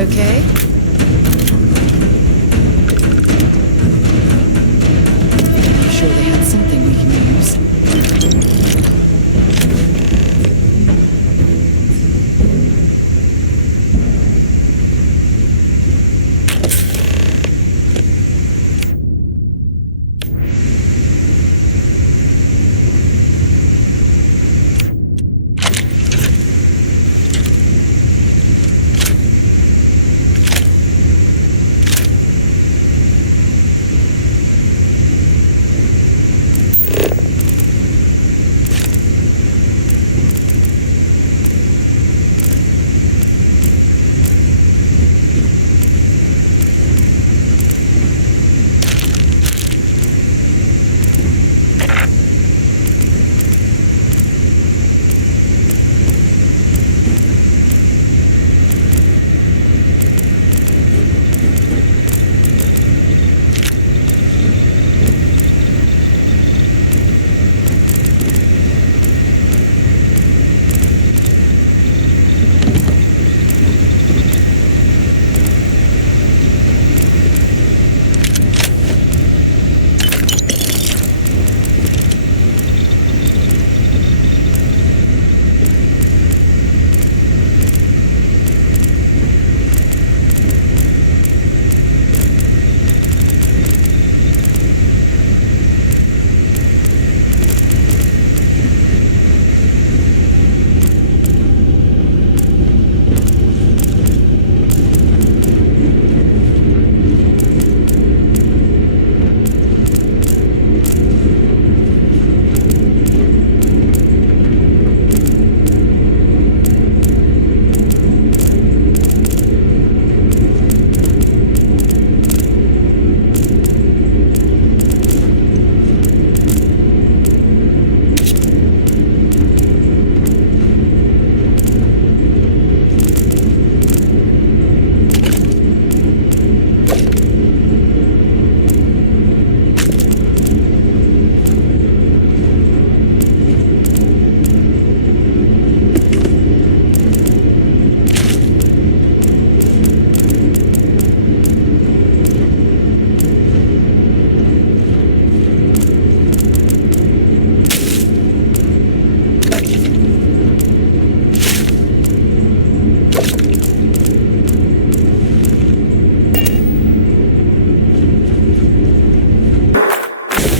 okay? I'm sure they had something we can use.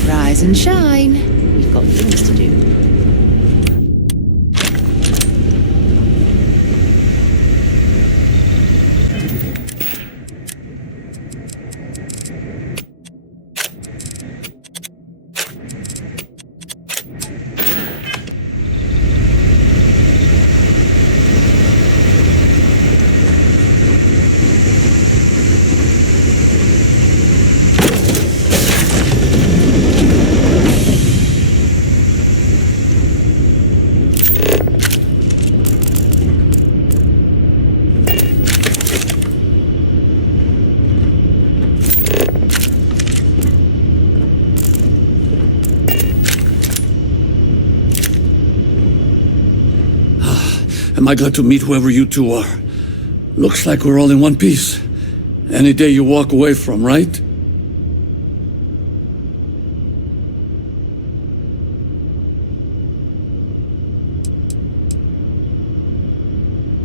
Rise and shine. We've got things to do. Am I glad to meet whoever you two are? Looks like we're all in one piece. Any day you walk away from, right?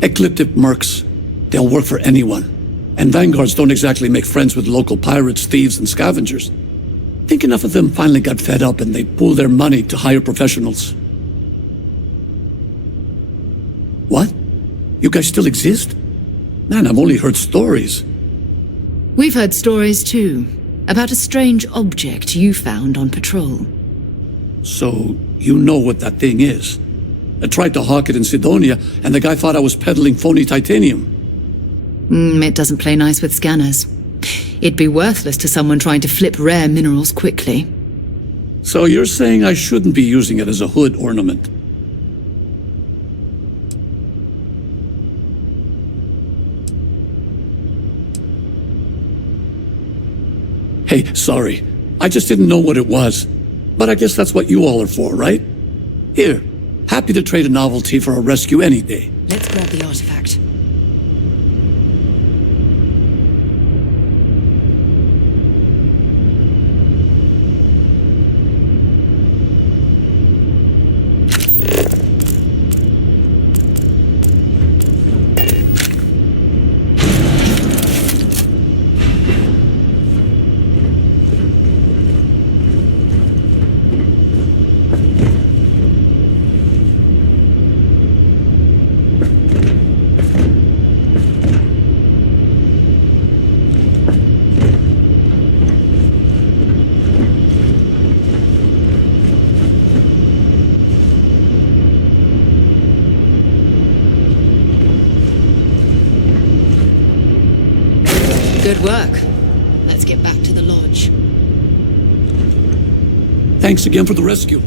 Ecliptic mercs. They'll work for anyone. And vanguards don't exactly make friends with local pirates, thieves, and scavengers. Think enough of them finally got fed up and they pooled their money to hire professionals. What? You guys still exist? Man, I've only heard stories. We've heard stories too, about a strange object you found on patrol. So, you know what that thing is? I tried to hawk it in Sidonia, and the guy thought I was peddling phony titanium. It doesn't play nice with scanners. It'd be worthless to someone trying to flip rare minerals quickly. So you're saying I shouldn't be using it as a hood ornament? Hey, sorry. I just didn't know what it was. But I guess that's what you all are for, right? Here, happy to trade a novelty for a rescue any day. Let's grab the artifact. Good work. Let's get back to the lodge. Thanks again for the rescue.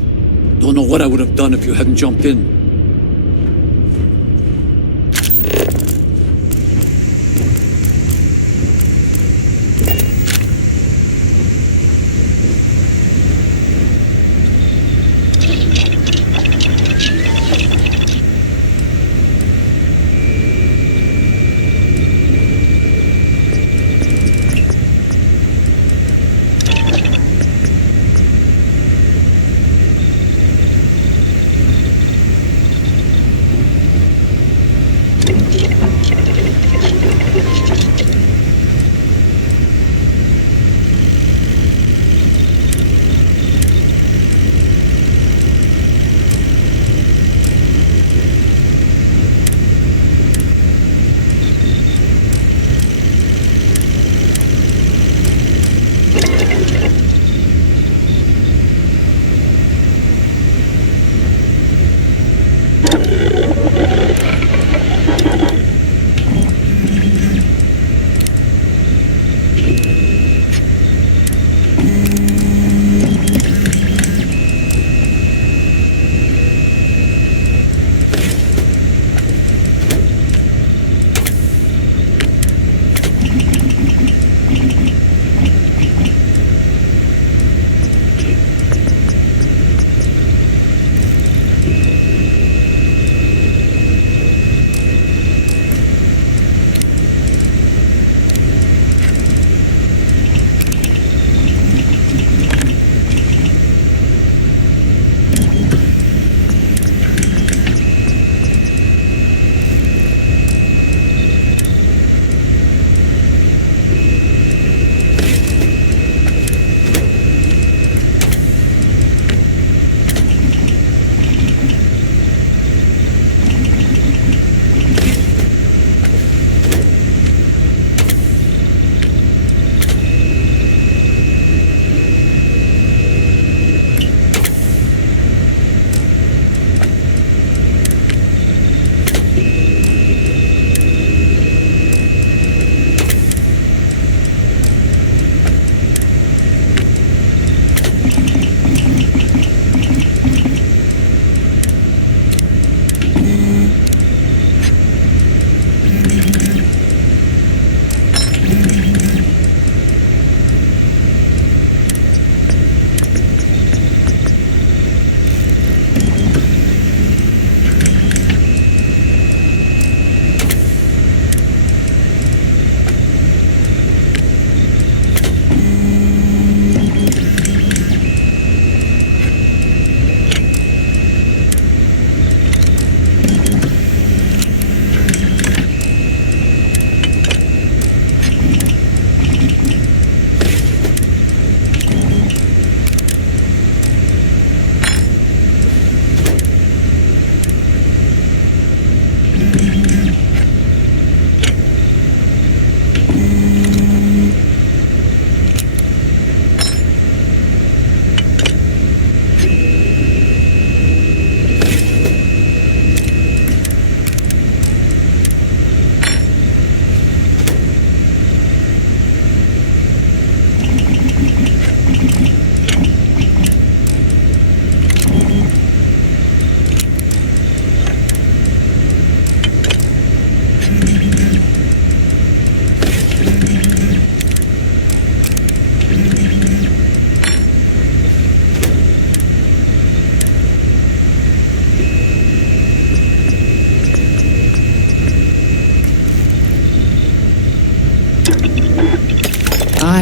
Don't know what I would have done if you hadn't jumped in.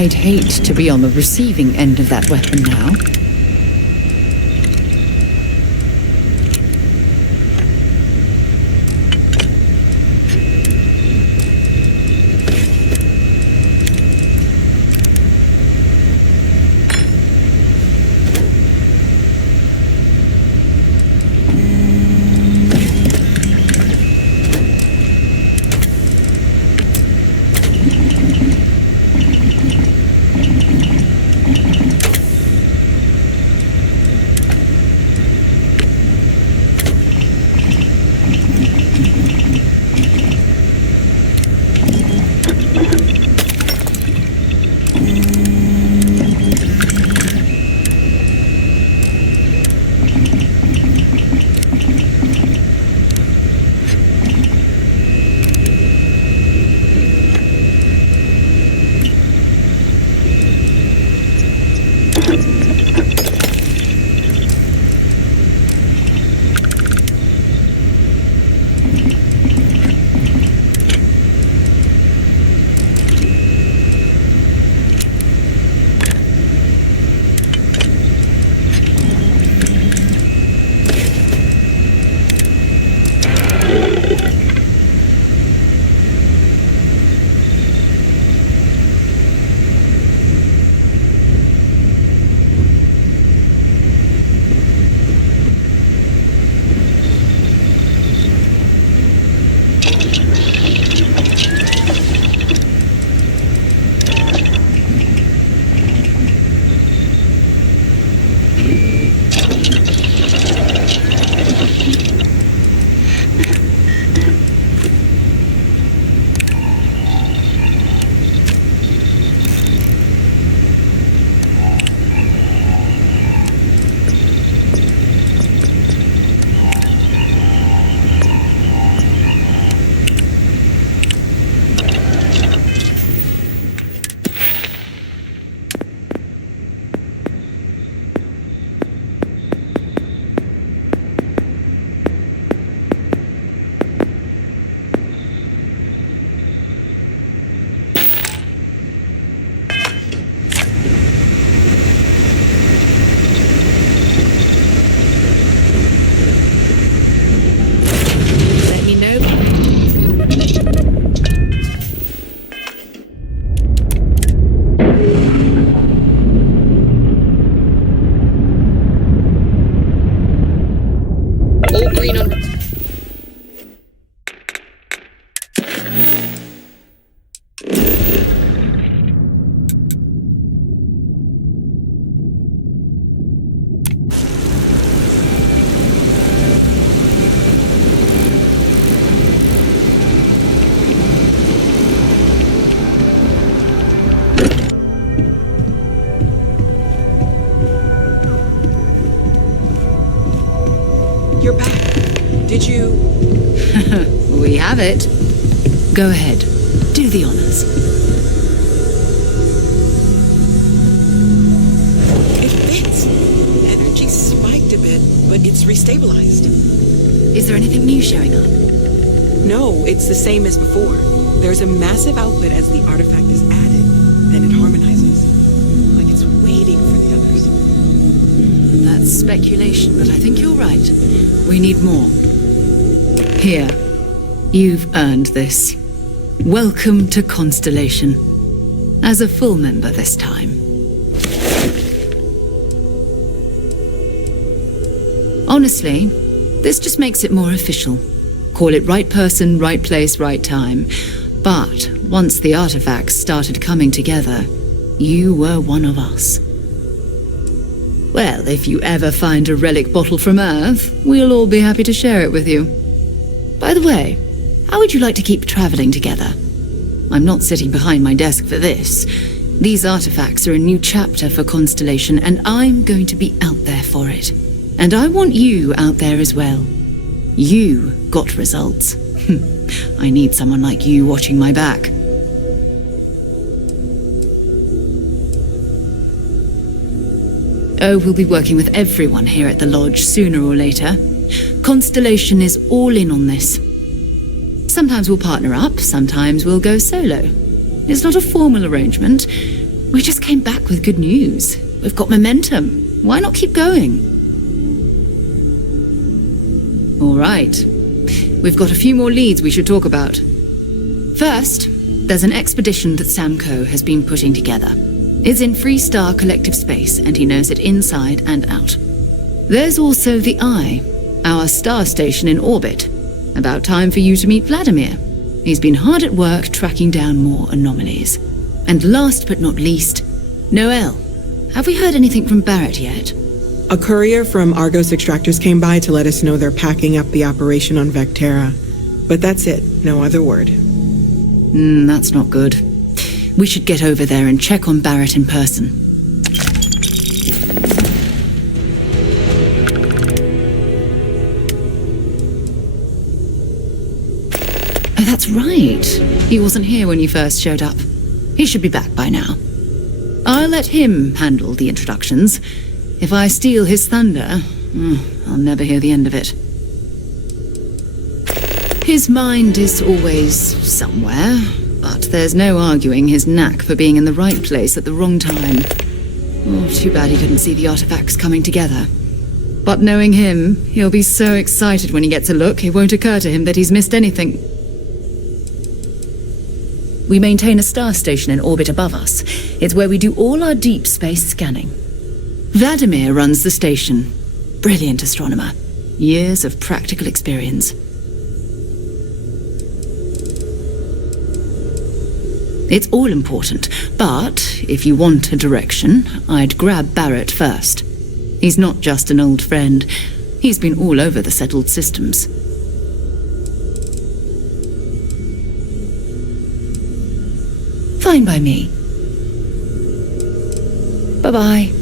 I'd hate to be on the receiving end of that weapon now. Still green on... You're back. Did you... We have it. Go ahead. Do the honors. It fits. Energy spiked a bit, but it's restabilized. Is there anything new showing up? No, it's the same as before. There's a massive output as the artifact is added. Then it harmonizes. Like it's waiting for the others. That's speculation, but I think you're right. We need more. Here. You've earned this. Welcome to Constellation. As a full member this time. Honestly, this just makes it more official. Call it right person, right place, right time. But once the artifacts started coming together, you were one of us. Well, if you ever find a relic bottle from Earth, we'll all be happy to share it with you. By the way, how would you like to keep traveling together? I'm not sitting behind my desk for this. These artifacts are a new chapter for Constellation, and I'm going to be out there for it. And I want you out there as well. You got results. I need someone like you watching my back. Oh, we'll be working with everyone here at the lodge sooner or later. Constellation is all in on this. Sometimes we'll partner up, sometimes we'll go solo. It's not a formal arrangement. We just came back with good news. We've got momentum. Why not keep going? All right. We've got a few more leads we should talk about. First, there's an expedition that Samco has been putting together. It's in Freestar Collective Space, and he knows it inside and out. There's also the Eye, our star station in orbit. About time for you to meet Vladimir. He's been hard at work tracking down more anomalies. And last but not least, Noel. Have we heard anything from Barrett yet? A courier from Argos Extractors came by to let us know they're packing up the operation on Vectera. But that's it, no other word. That's not good. We should get over there and check on Barrett in person. Oh, that's right. He wasn't here when you first showed up. He should be back by now. I'll let him handle the introductions. If I steal his thunder, I'll never hear the end of it. His mind is always somewhere, but there's no arguing his knack for being in the right place at the wrong time. Oh, too bad he couldn't see the artifacts coming together. But knowing him, he'll be so excited when he gets a look, it won't occur to him that he's missed anything. We maintain a star station in orbit above us. It's where we do all our deep space scanning. Vladimir runs the station. Brilliant astronomer. Years of practical experience. It's all important, but if you want a direction, I'd grab Barrett first. He's not just an old friend. He's been all over the settled systems. Fine by me. Bye-bye.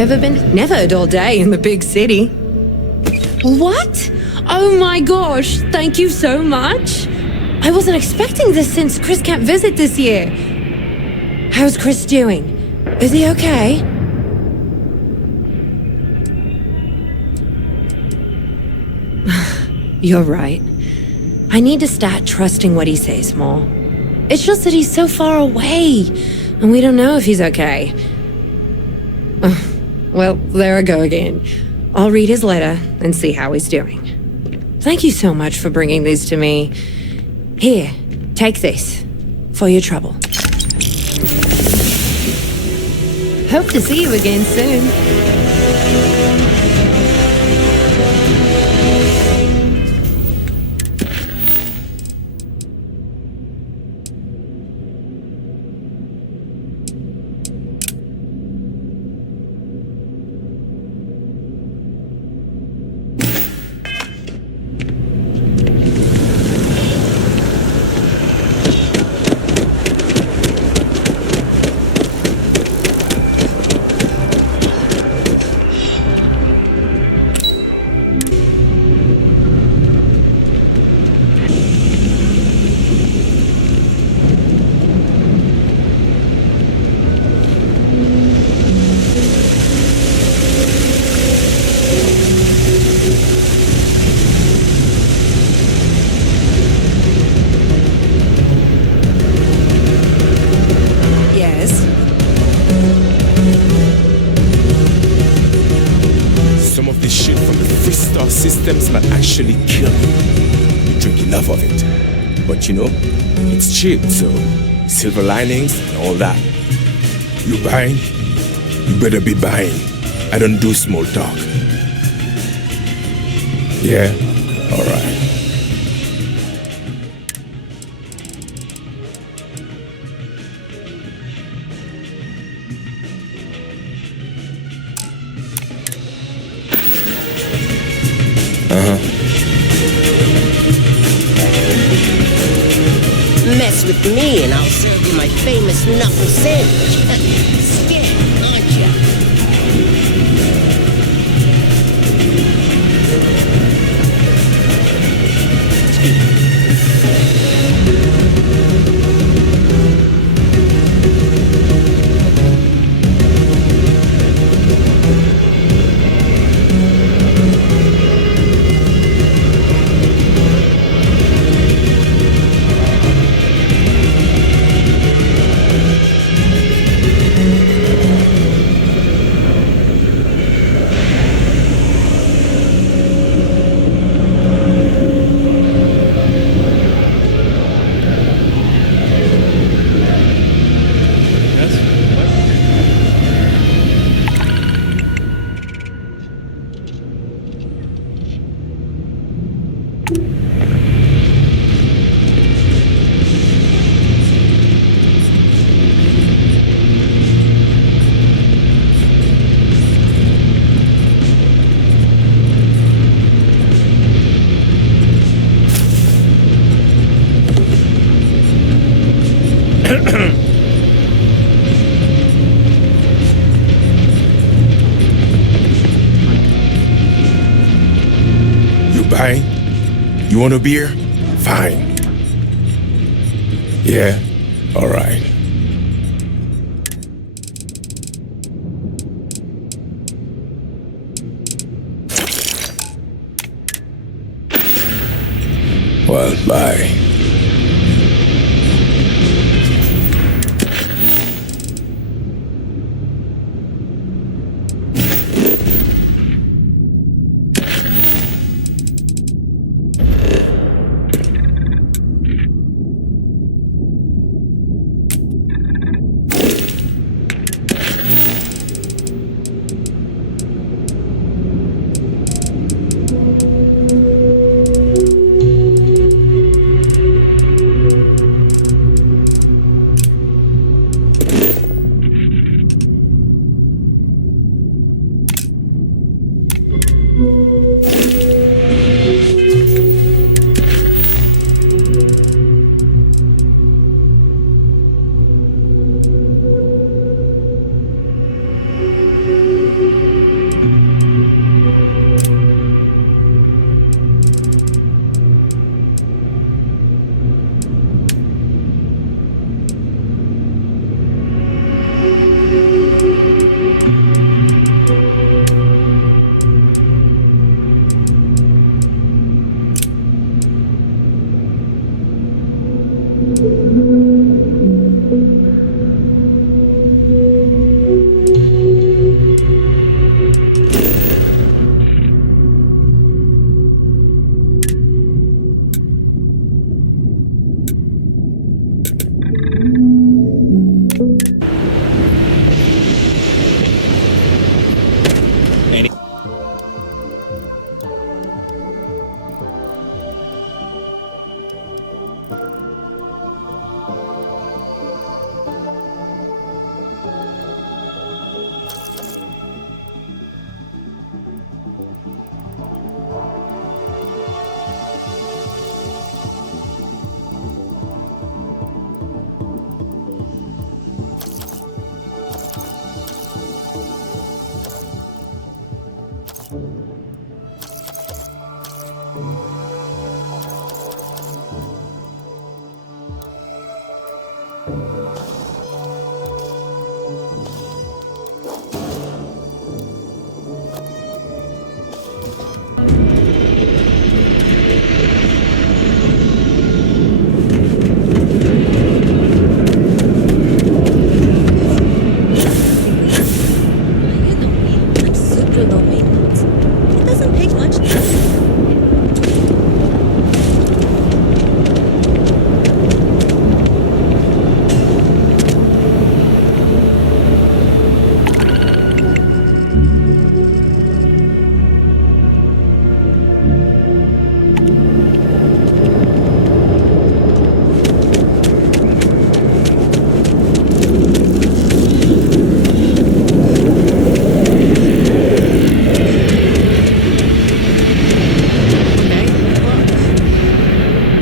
Ever been? Never a dull day in the big city. What? Oh my gosh, thank you so much. I wasn't expecting this since Chris can't visit this year. How's Chris doing? Is he okay? You're right. I need to start trusting what he says more. It's just that he's so far away, and we don't know if he's okay. Well, there I go again. I'll read his letter and see how he's doing. Thank you so much for bringing these to me. Here, take this for your trouble. Hope to see you again soon. Systems might actually kill you. You drink enough of it. But you know, it's cheap, so silver linings and all that. You buying? You better be buying. I don't do small talk. Yeah? Alright. Mess with me and I'll serve you my famous knuckle sandwich. Scared, aren't ya? Buying? You want a beer? Fine. Yeah? Alright. Well, bye.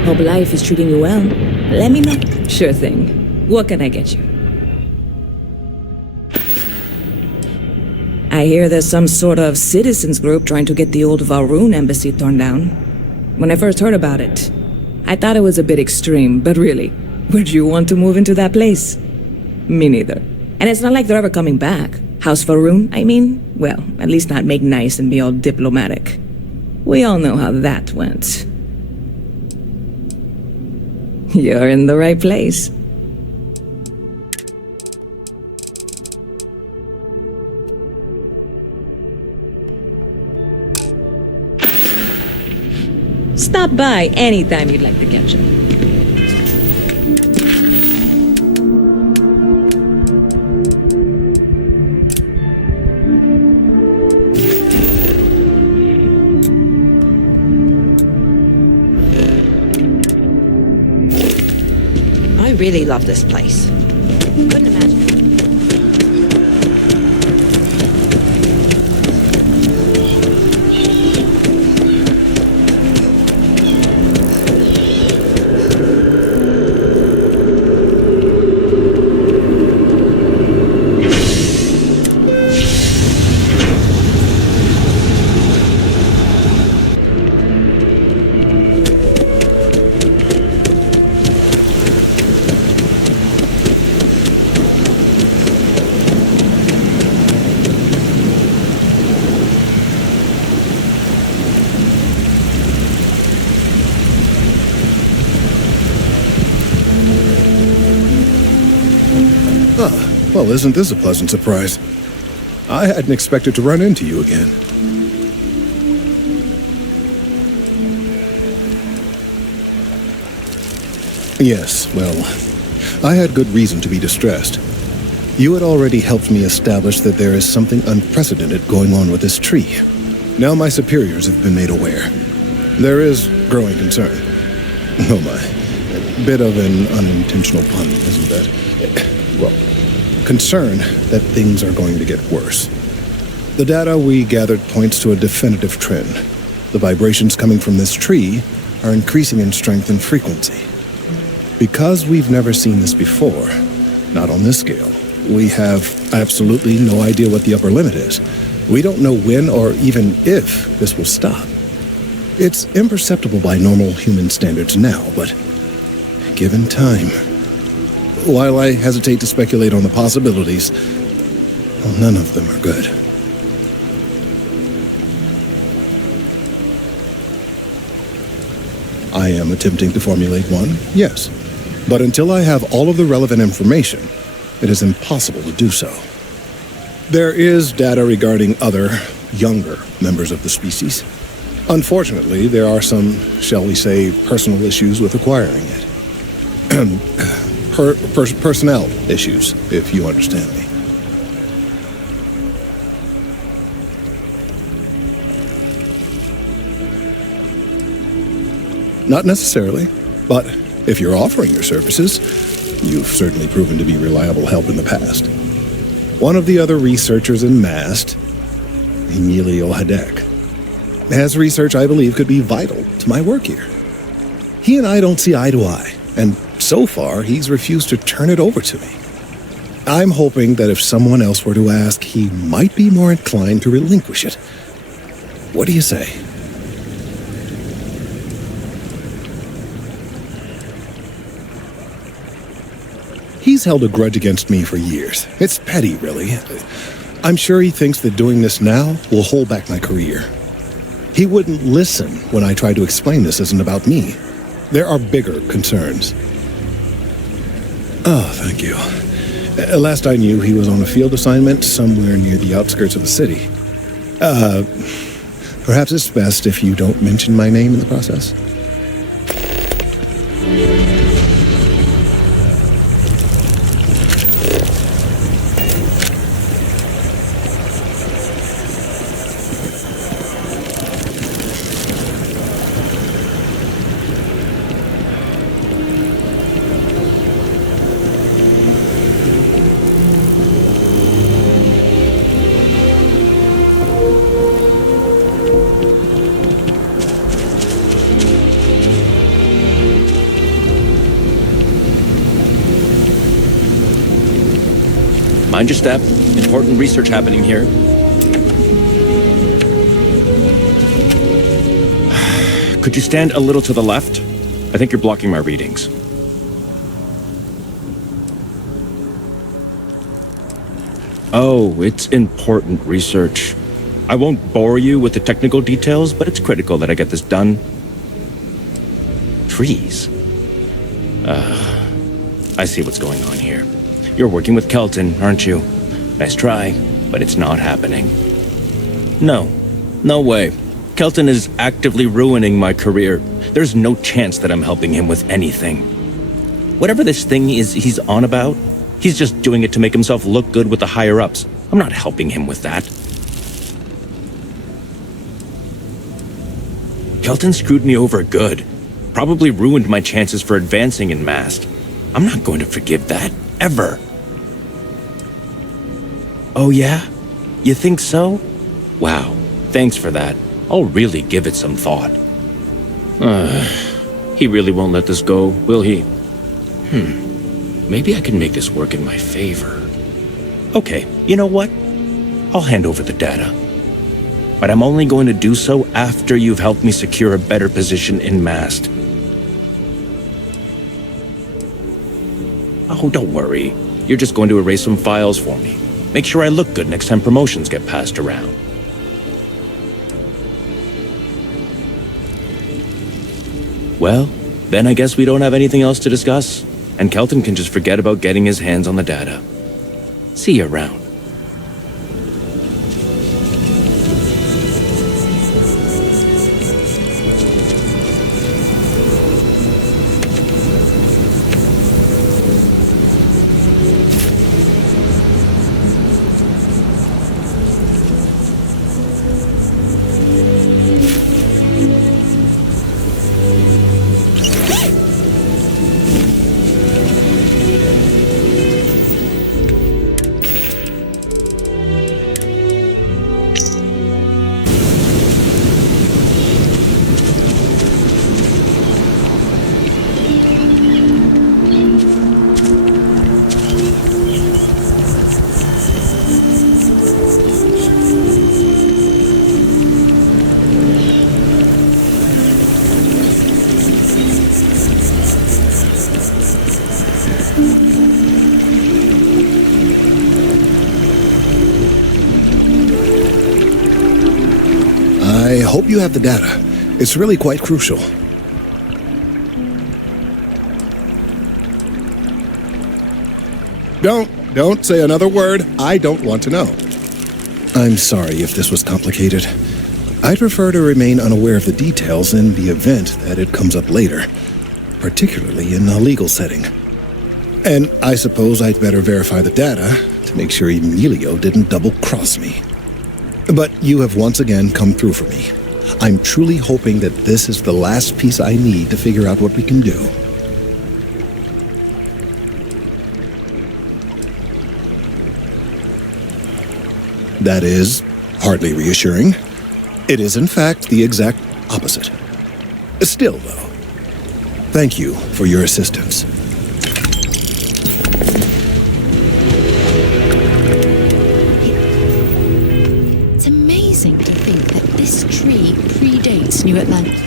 Hope life is treating you well. Let me know. Sure thing. What can I get you? I hear there's some sort of citizens group trying to get the old Valroon embassy torn down. When I first heard about it, I thought it was a bit extreme, but really, would you want to move into that place? Me neither. And it's not like they're ever coming back. House Valroon, I mean? Well, at least not make nice and be all diplomatic. We all know how that went. You're in the right place. Stop by anytime you'd like to catch up. I really love this place. Couldn't imagine. Well, isn't this a pleasant surprise? I hadn't expected to run into you again. Yes, well, I had good reason to be distressed. You had already helped me establish that there is something unprecedented going on with this tree. Now my superiors have been made aware. There is growing concern. Oh my. Bit of an unintentional pun, isn't that? Well, concern that things are going to get worse. The data we gathered points to a definitive trend. The vibrations coming from this tree are increasing in strength and frequency. Because we've never seen this before, not on this scale, we have absolutely no idea what the upper limit is. We don't know when or even if this will stop. It's imperceptible by normal human standards now, but given time... While I hesitate to speculate on the possibilities, well, none of them are good. I am attempting to formulate one, yes. But until I have all of the relevant information, it is impossible to do so. There is data regarding other, younger members of the species. Unfortunately, there are some, shall we say, personal issues with acquiring it. Personnel issues, if you understand me. Not necessarily, but if you're offering your services, you've certainly proven to be reliable help in the past. One of the other researchers in MAST, Emilio Hadek, has research I believe could be vital to my work here. He and I don't see eye to eye, and so far, he's refused to turn it over to me. I'm hoping that if someone else were to ask, he might be more inclined to relinquish it. What do you say? He's held a grudge against me for years. It's petty, really. I'm sure he thinks that doing this now will hold back my career. He wouldn't listen when I tried to explain this isn't about me. There are bigger concerns. Oh, thank you. Last I knew, he was on a field assignment somewhere near the outskirts of the city. Perhaps it's best if you don't mention my name in the process. Mind your step. Important research happening here. Could you stand a little to the left? I think you're blocking my readings. Oh, it's important research. I won't bore you with the technical details, but it's critical that I get this done. Trees. I see what's going on here. You're working with Kelton, aren't you? Nice try, but it's not happening. No way. Kelton is actively ruining my career. There's no chance that I'm helping him with anything. Whatever this thing is he's on about, he's just doing it to make himself look good with the higher-ups. I'm not helping him with that. Kelton screwed me over good. Probably ruined my chances for advancing in Mast. I'm not going to forgive that, ever. Oh yeah? You think so? Wow, thanks for that. I'll really give it some thought. He really won't let this go, will he? Maybe I can make this work in my favor. Okay, you know what? I'll hand over the data. But I'm only going to do so after you've helped me secure a better position in Mast. Oh, don't worry. You're just going to erase some files for me. Make sure I look good next time promotions get passed around. Well, then I guess we don't have anything else to discuss, and Kelton can just forget about getting his hands on the data. See you around. I hope you have the data. It's really quite crucial. Don't say another word. I don't want to know. I'm sorry if this was complicated. I'd prefer to remain unaware of the details in the event that it comes up later, particularly in a legal setting. And I suppose I'd better verify the data to make sure Emilio didn't double-cross me. But you have once again come through for me. I'm truly hoping that this is the last piece I need to figure out what we can do. That is hardly reassuring. It is, in fact, the exact opposite. Still, though, thank you for your assistance. It's amazing to think that this tree hasten you at length.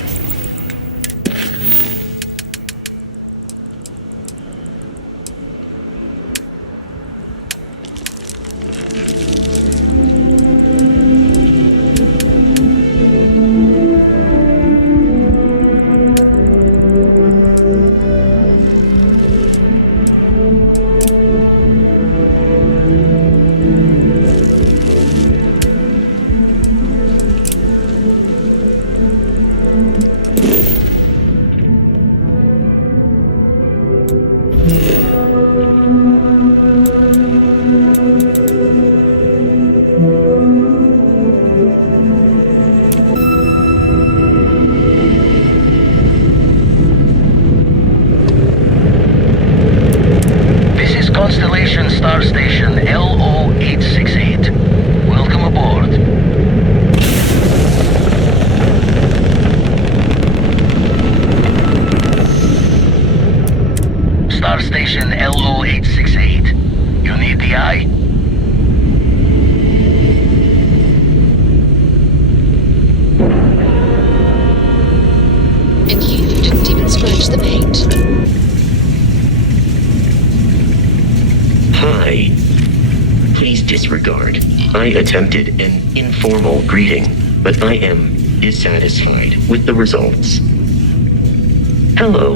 Star Station LO868. Welcome aboard. Star Station LO868. You need the eye? And you didn't even scratch the paint. Hi. Please disregard. I attempted an informal greeting, but I am dissatisfied with the results. Hello.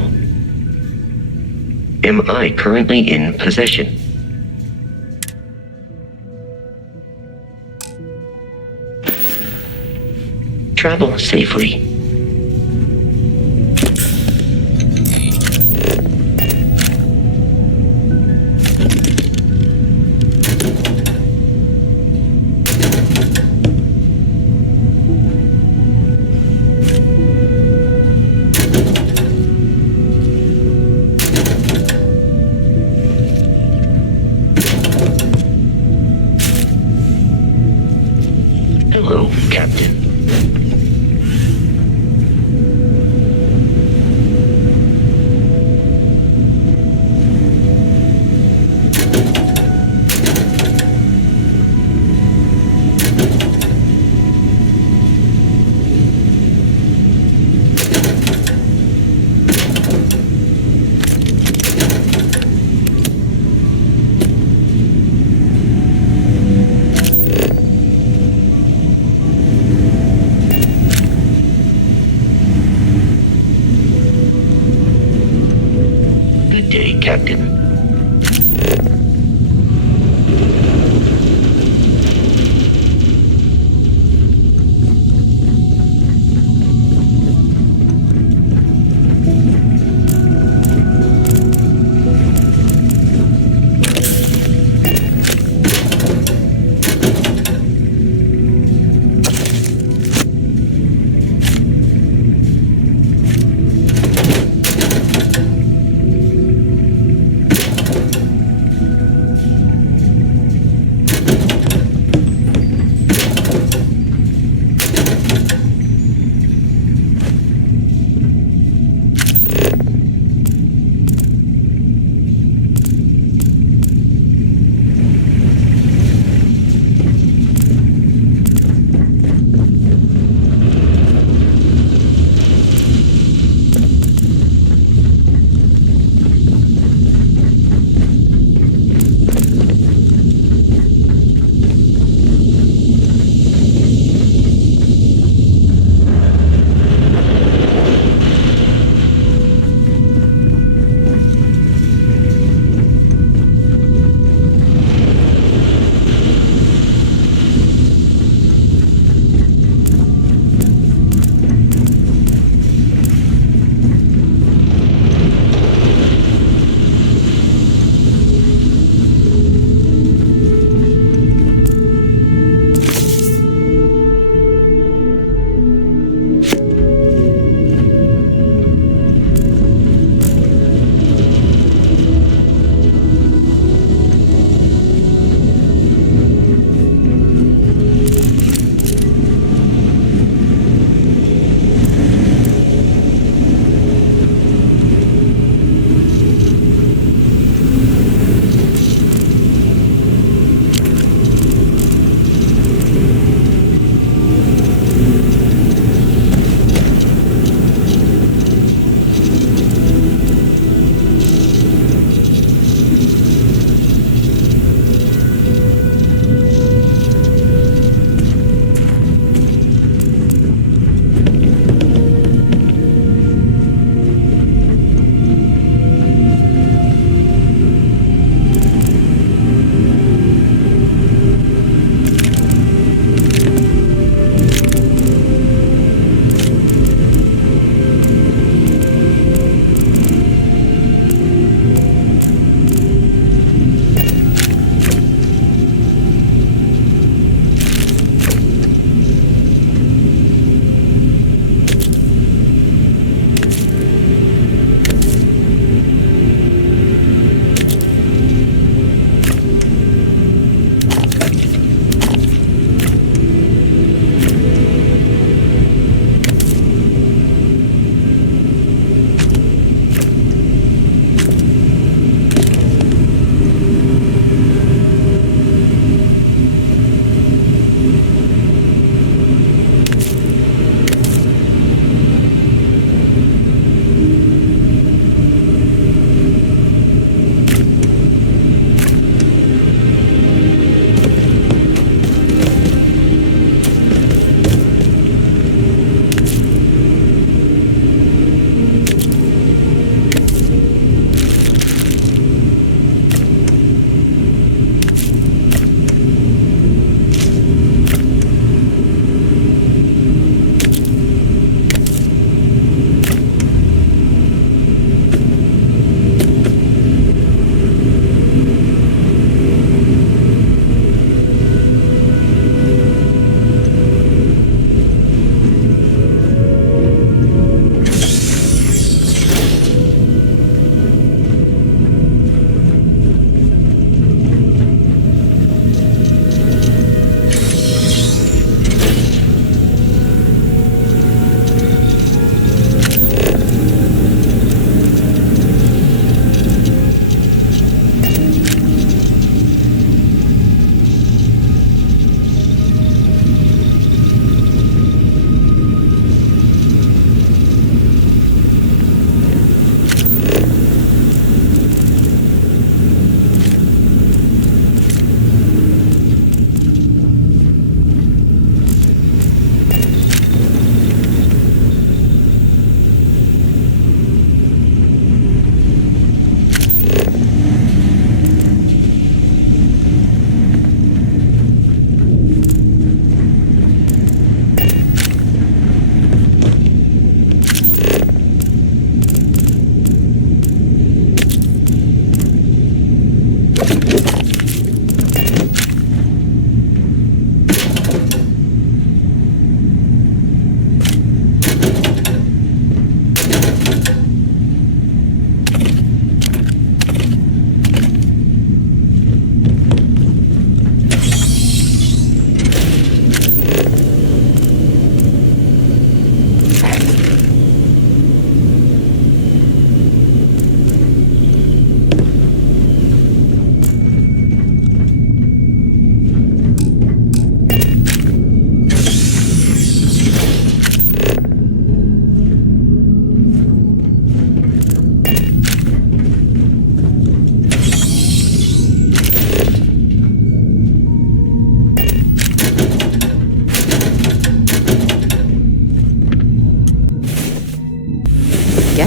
Am I currently in possession? Travel safely. Hello, Captain. Good day, Captain.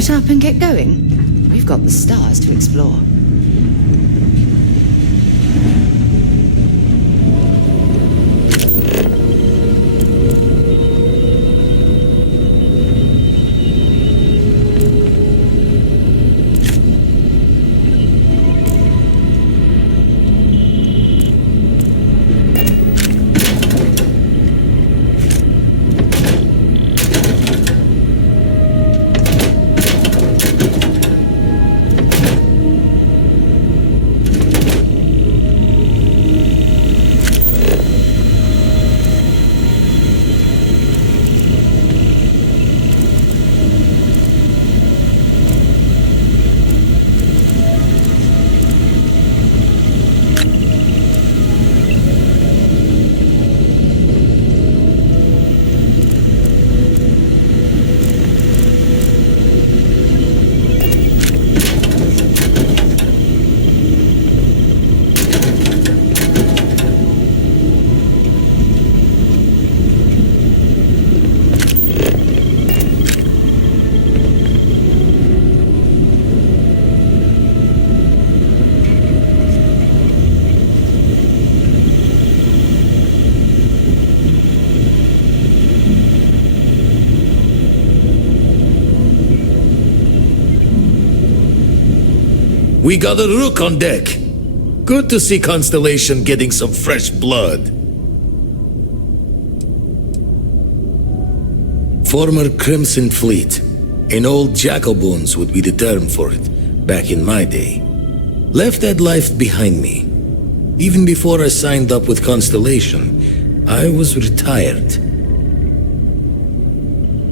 set up and get going? We've got the stars to explore. We got a rook on deck. Good to see Constellation getting some fresh blood. Former Crimson Fleet. An old Jacoboons would be the term for it, back in my day. Left that life behind me. Even before I signed up with Constellation, I was retired.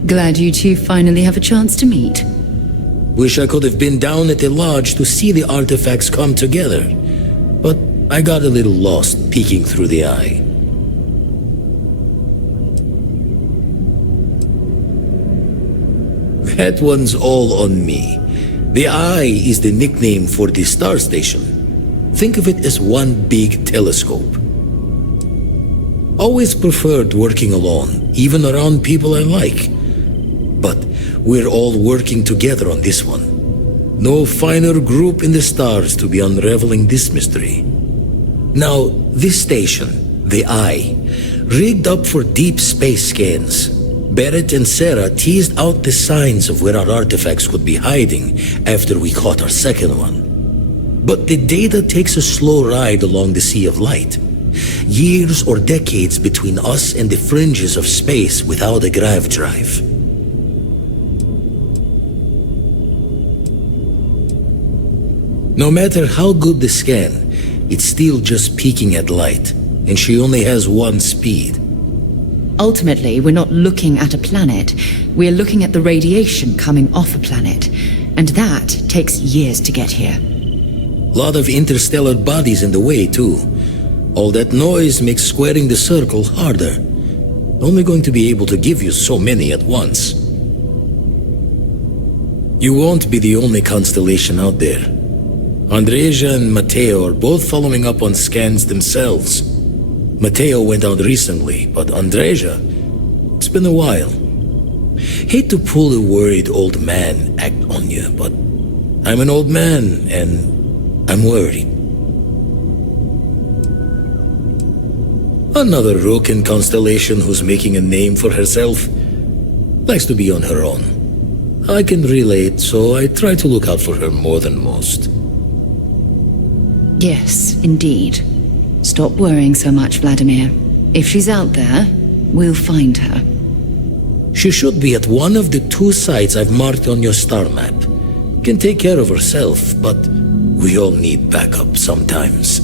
Glad you two finally have a chance to meet. Wish I could have been down at the lodge to see the artifacts come together. But I got a little lost peeking through the eye. That one's all on me. The Eye is the nickname for the star station. Think of it as one big telescope. Always preferred working alone, even around people I like. But we're all working together on this one. No finer group in the stars to be unraveling this mystery. Now, this station, the Eye, rigged up for deep space scans. Barrett and Sarah teased out the signs of where our artifacts could be hiding after we caught our second one. But the data takes a slow ride along the Sea of Light. Years or decades between us and the fringes of space without a grav drive. No matter how good the scan, it's still just peeking at light, and she only has one speed. Ultimately, we're not looking at a planet. We're looking at the radiation coming off a planet. And that takes years to get here. Lot of interstellar bodies in the way, too. All that noise makes squaring the circle harder. Only going to be able to give you so many at once. You won't be the only constellation out there. Andreja and Matteo are both following up on scans themselves. Matteo went out recently, but Andreja, it's been a while. Hate to pull a worried old man act on you, but I'm an old man, and I'm worried. Another rook in Constellation who's making a name for herself. Likes to be on her own. I can relate, so I try to look out for her more than most. Yes, indeed. Stop worrying so much, Vladimir. If she's out there, we'll find her. She should be at one of the 2 sites I've marked on your star map. Can take care of herself, but we all need backup sometimes.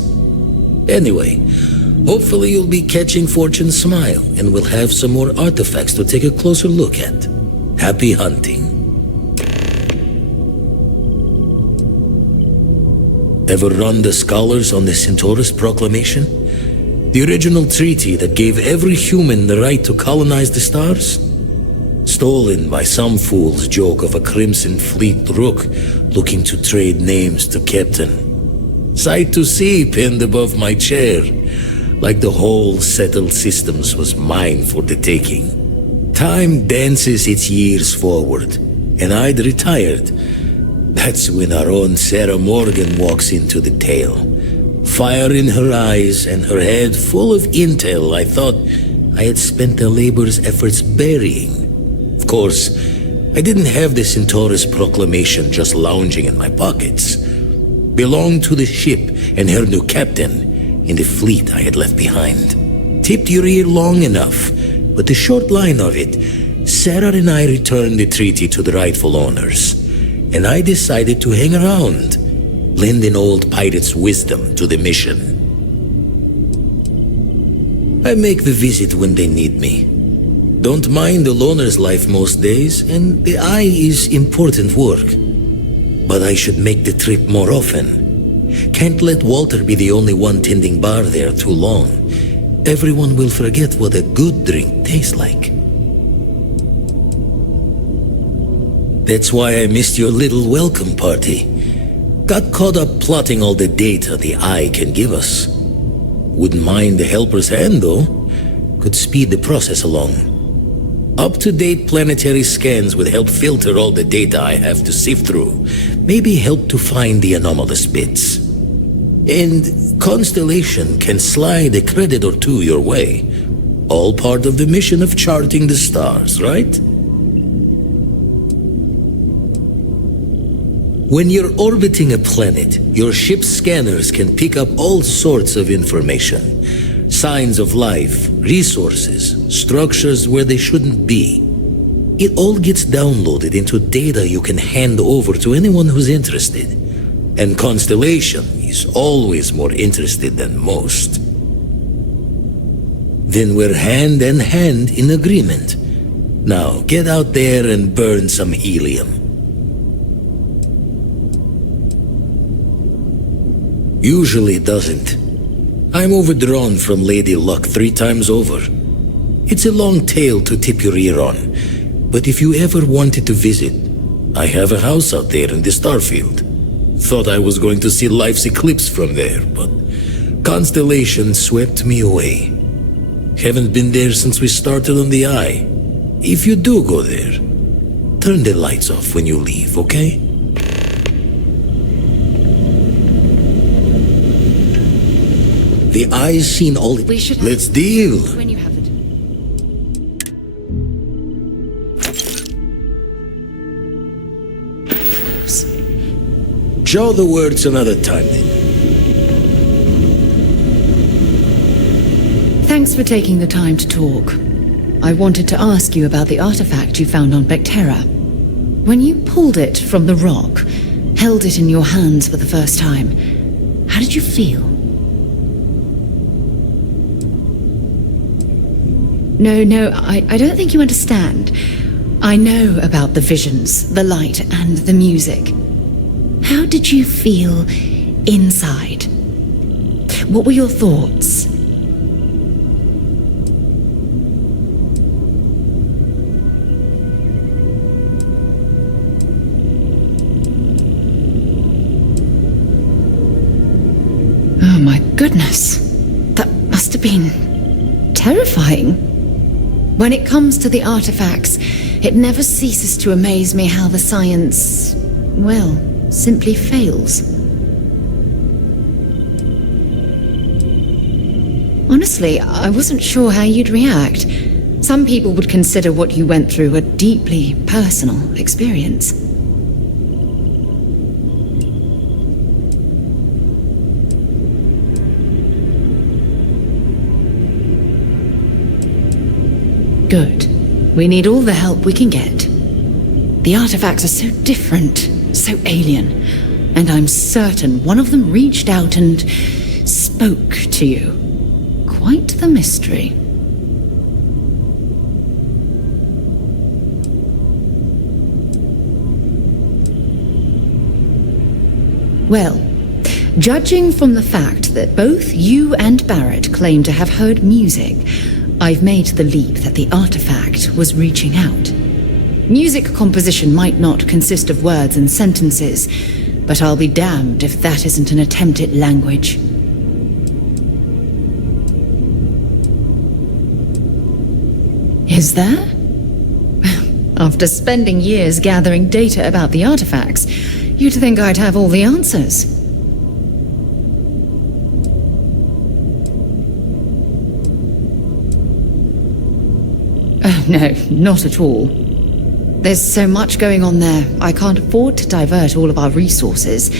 Anyway, hopefully you'll be catching Fortune's smile, and we'll have some more artifacts to take a closer look at. Happy hunting. Ever run the scholars on the Centaurus Proclamation? The original treaty that gave every human the right to colonize the stars? Stolen by some fool's joke of a Crimson Fleet rook looking to trade names to Captain. Sight to see pinned above my chair, like the whole settled systems was mine for the taking. Time dances its years forward, and I'd retired. That's when our own Sarah Morgan walks into the tale. Fire in her eyes and her head full of intel I thought I had spent the labor's efforts burying. Of course, I didn't have the Centaurus proclamation just lounging in my pockets. Belonged to the ship and her new captain in the fleet I had left behind. Tipped your ear long enough, but the short line of it, Sarah and I returned the treaty to the rightful owners, and I decided to hang around, lend an old pirate's wisdom to the mission. I make the visit when they need me. Don't mind the loner's life most days, and the eye is important work. But I should make the trip more often. Can't let Walter be the only one tending bar there too long. Everyone will forget what a good drink tastes like. That's why I missed your little welcome party. Got caught up plotting all the data the eye can give us. Wouldn't mind the helper's hand, though. Could speed the process along. Up-to-date planetary scans would help filter all the data I have to sift through. Maybe help to find the anomalous bits. And Constellation can slide a credit or two your way. All part of the mission of charting the stars, right? When you're orbiting a planet, your ship's scanners can pick up all sorts of information. Signs of life, resources, structures where they shouldn't be. It all gets downloaded into data you can hand over to anyone who's interested. And Constellation is always more interested than most. Then we're hand in hand in agreement. Now get out there and burn some helium. Usually doesn't. I'm overdrawn from Lady Luck 3 times over. It's a long tale to tip your ear on, but if you ever wanted to visit, I have a house out there in the Starfield. Thought I was going to see life's eclipse from there, but Constellation swept me away. Haven't been there since we started on the Eye. If you do go there, turn the lights off when you leave, okay? The Eye's seen all it. We should Let's deal. When you have it. Show the words another time then. Thanks for taking the time to talk. I wanted to ask you about the artifact you found on Bethesda. When you pulled it from the rock, held it in your hands for the first time, how did you feel? No, I don't think you understand. I know about the visions, the light, and the music. How did you feel inside? What were your thoughts? Oh my goodness. That must have been terrifying. When it comes to the artifacts, it never ceases to amaze me how the science, well, simply fails. Honestly, I wasn't sure how you'd react. Some people would consider what you went through a deeply personal experience. Good. We need all the help we can get. The artifacts are so different, so alien, and I'm certain one of them reached out and spoke to you. Quite the mystery. Well, judging from the fact that both you and Barrett claim to have heard music, I've made the leap that the artifact was reaching out. Music composition might not consist of words and sentences, but I'll be damned if that isn't an attempt at language. Is there? After spending years gathering data about the artifacts, you'd think I'd have all the answers. Oh, no, not at all. There's so much going on there, I can't afford to divert all of our resources,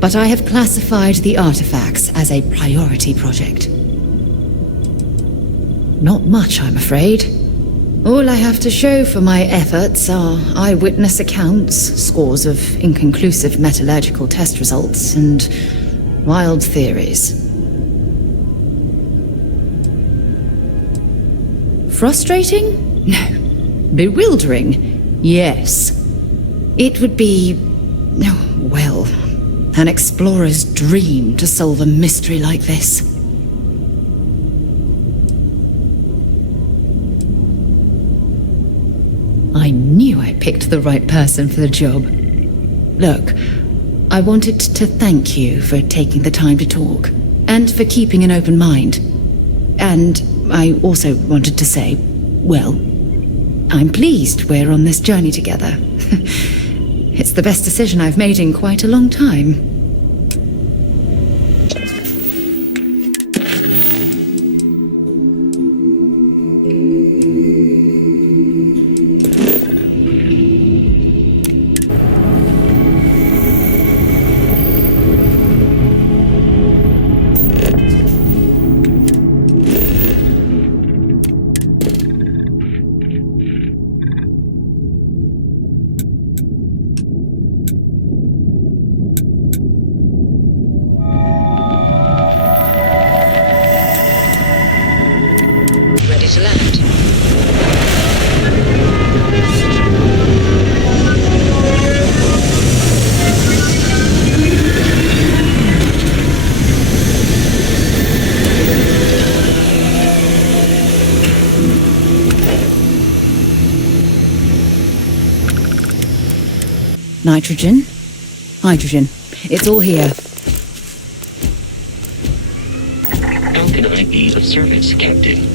but I have classified the artifacts as a priority project. Not much, I'm afraid. All I have to show for my efforts are eyewitness accounts, scores of inconclusive metallurgical test results, and wild theories. Frustrating? No. Bewildering? Yes. It would be, well, an explorer's dream to solve a mystery like this. I knew I picked the right person for the job. Look, I wanted to thank you for taking the time to talk, and for keeping an open mind. And I also wanted to say, well, I'm pleased we're on this journey together. It's the best decision I've made in quite a long time. Nitrogen, hydrogen, it's all here. How can I be of service, Captain?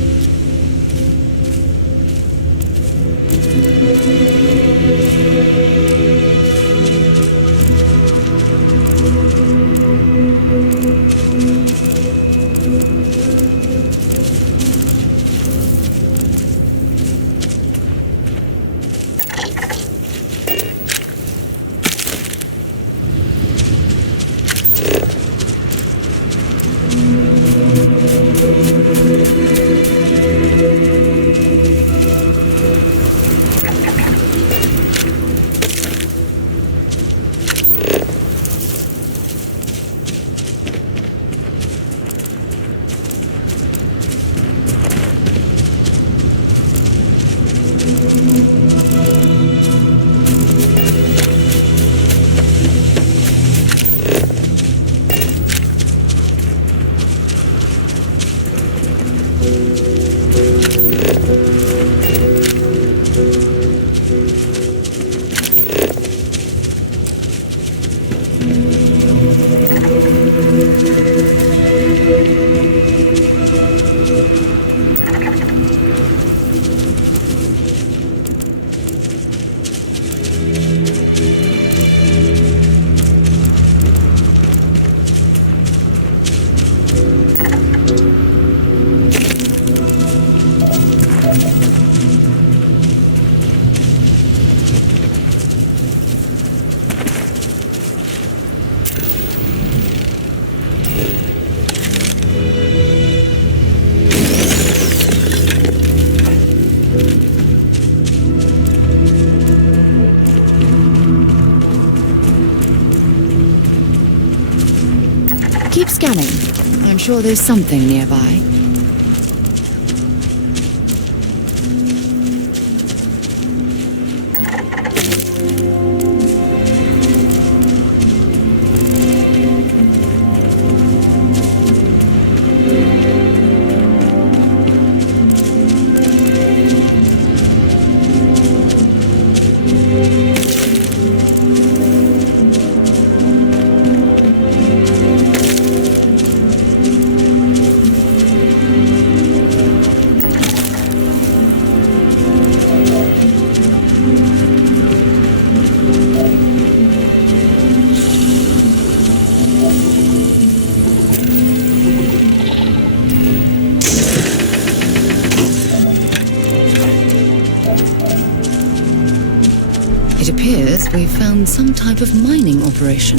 Keep scanning. I'm sure there's something nearby. It appears we've found some type of mining operation.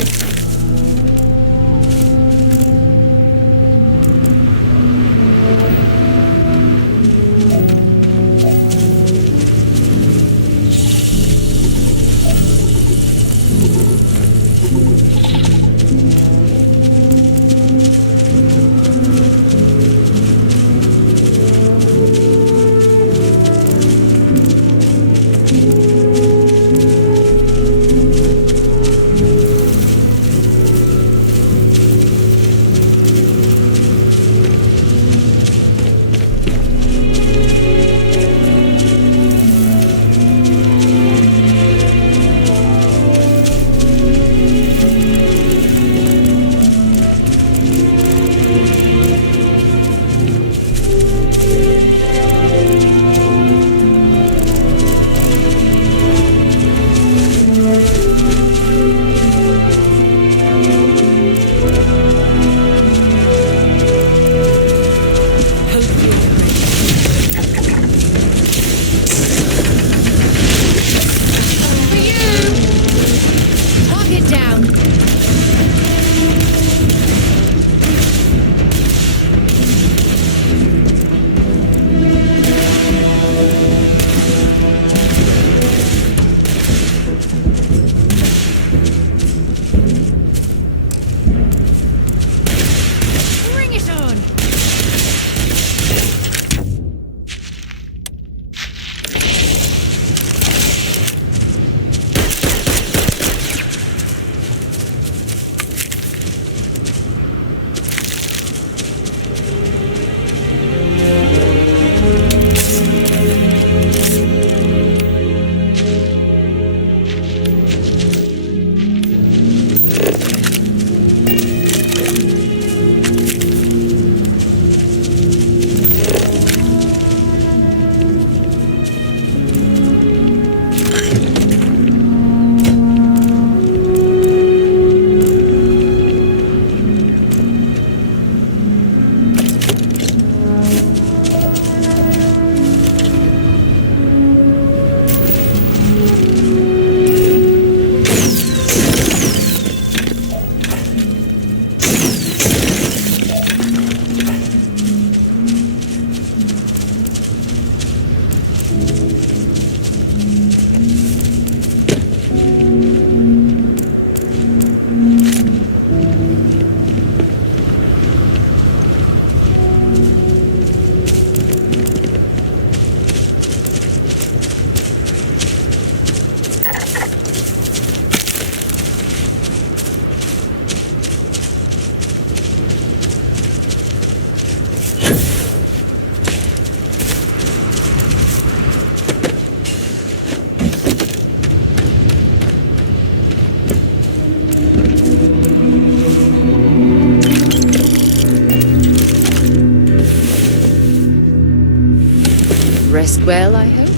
Rest well, I hope?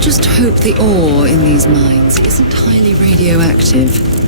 just hope the ore in these mines isn't highly radioactive.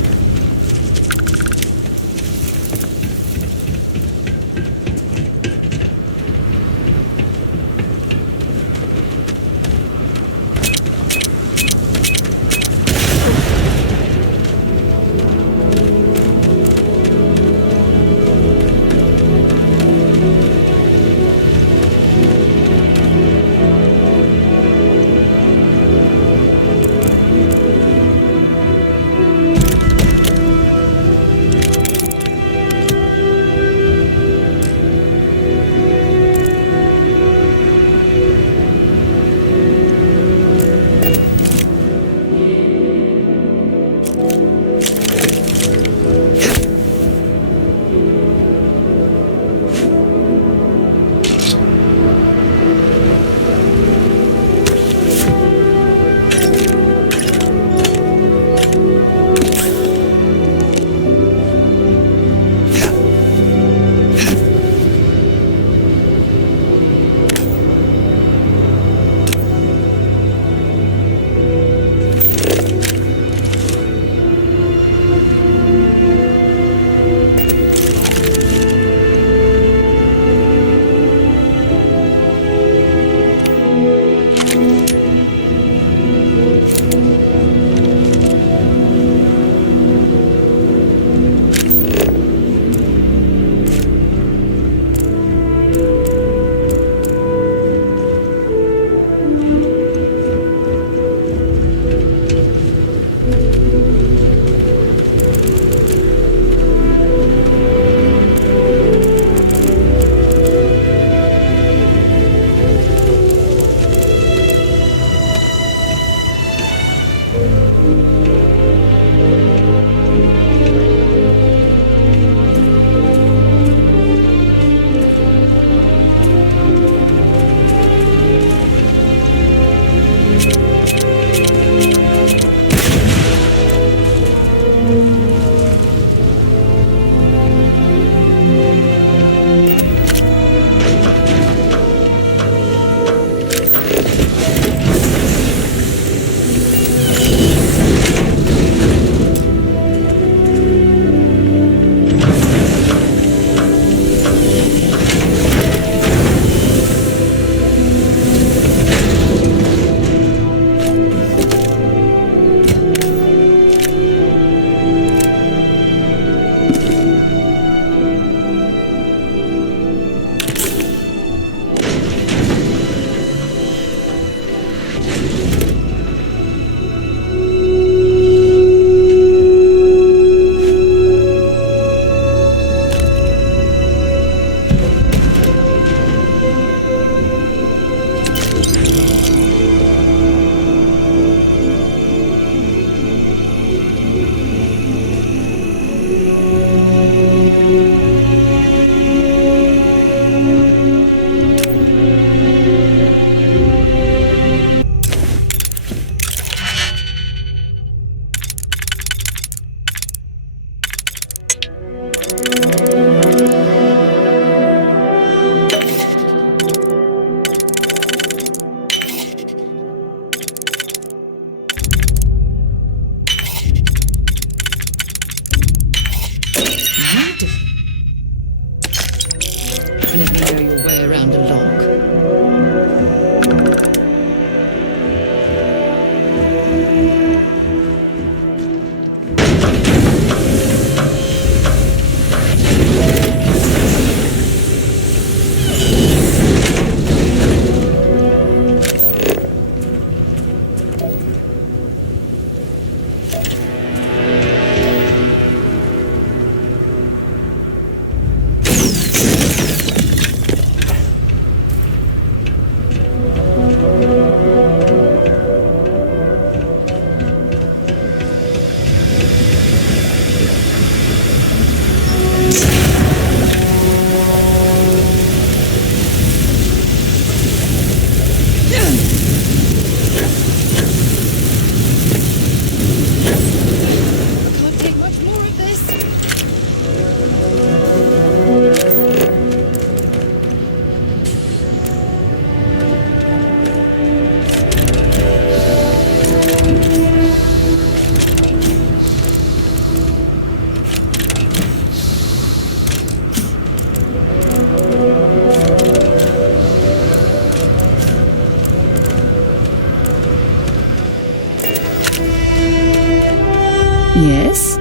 Yes?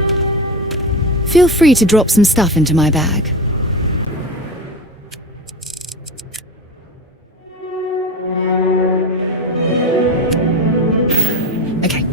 Feel free to drop some stuff into my bag. Okay.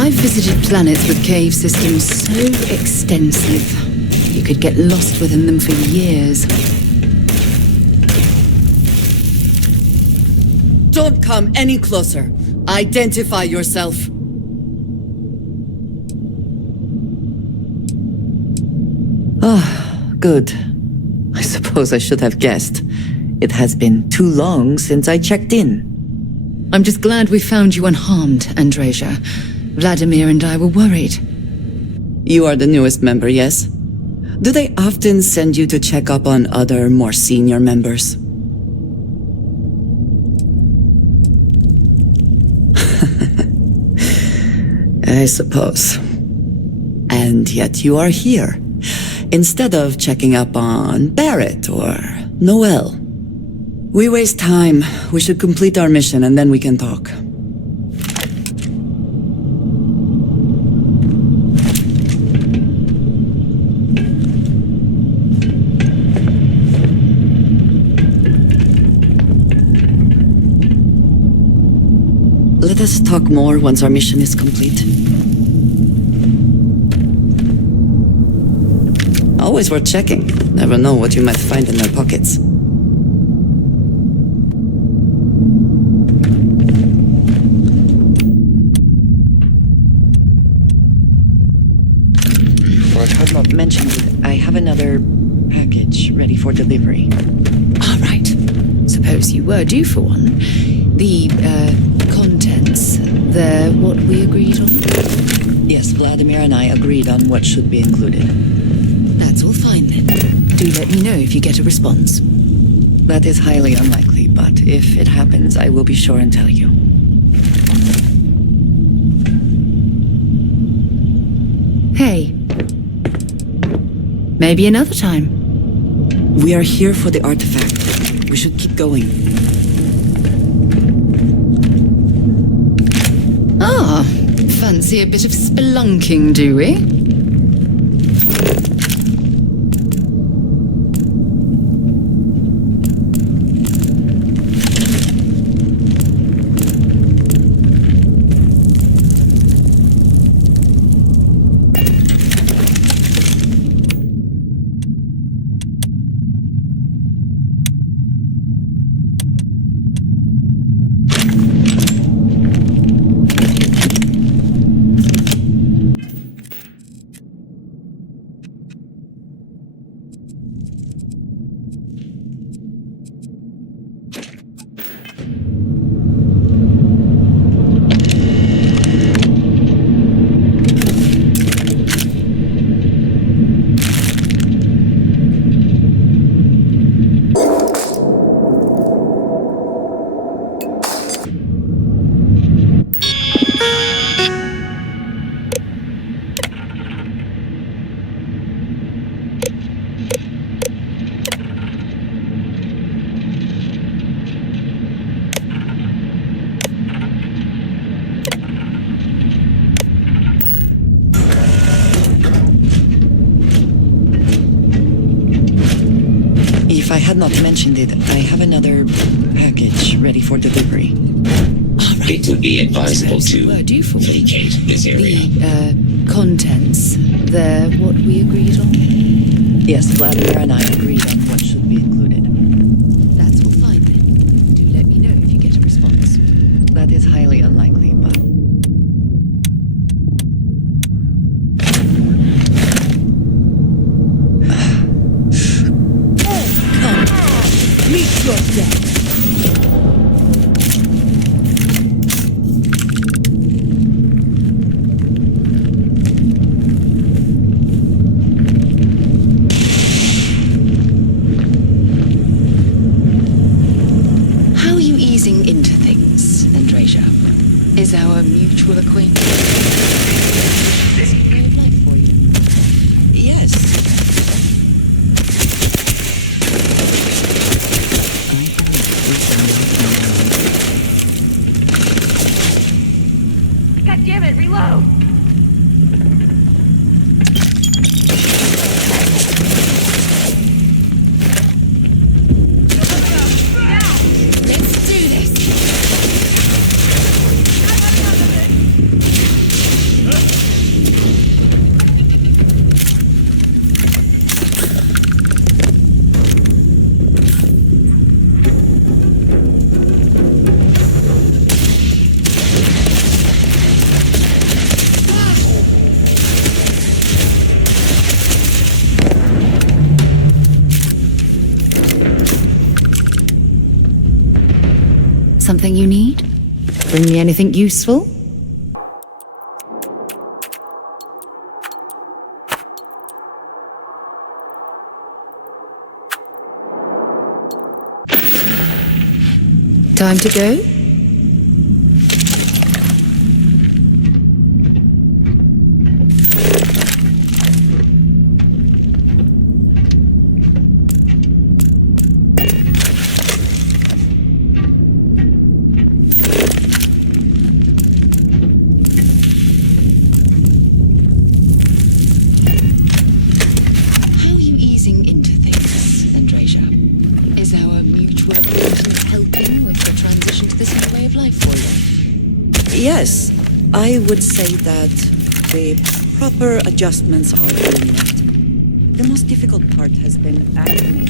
I've visited planets with cave systems so extensive, you could get lost within them for years. Don't come any closer. Identify yourself. Ah, good. I suppose I should have guessed. It has been too long since I checked in. I'm just glad we found you unharmed, Andreja. Vladimir and I were worried. You are the newest member, yes? Do they often send you to check up on other, more senior members? I suppose. And yet you are here, instead of checking up on Barrett or Noel. We waste time. We should complete our mission and then we can talk. Let us talk more once our mission is complete. Always worth checking. Never know what you might find in their pockets. I had not mentioned it. I have another package ready for delivery. All right. Suppose you were due for one. The, contents, they're what we agreed on? Yes, Vladimir and I agreed on what should be included. That's all fine then. Do let me know if you get a response. That is highly unlikely, but if it happens, I will be sure and tell you. Hey. Maybe another time. We are here for the artifact. We should keep going. Ah, fancy a bit of spelunking, do we? I had not mentioned it. I have another package ready for delivery. It would be advisable to vacate this area. The contents, they're what we agreed on? Yes, Vladimir and I agreed on what should be included. That's all fine then. Do let me know if you get a response. That is highly unlikely, but... Meet yourself. How are you easing into things, Andreja? Is our mutual acquaintance this way of life for you? Yes. God damn it, reload! Let's do this! Something you need? Bring me anything useful? Time to go? Yes, I would say that the proper adjustments are being made. The most difficult part has been acclimating.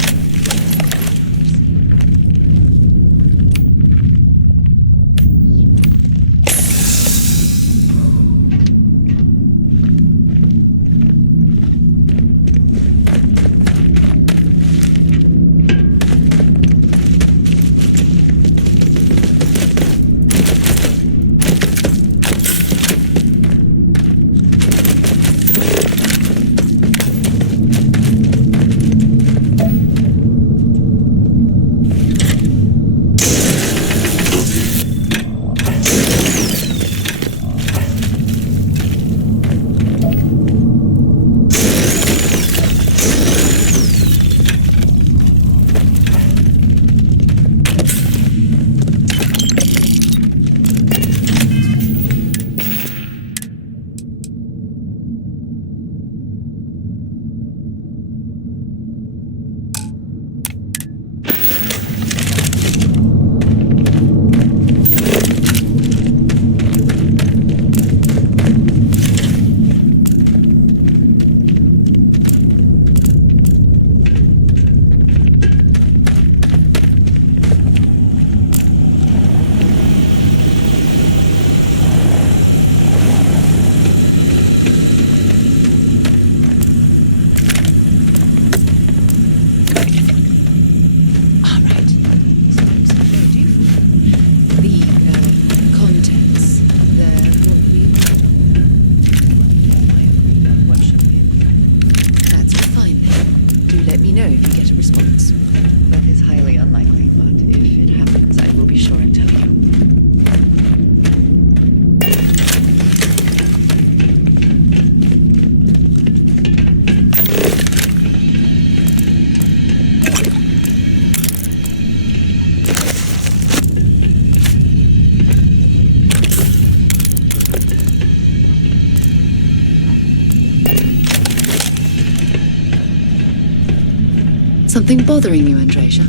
Something bothering you, Andreja?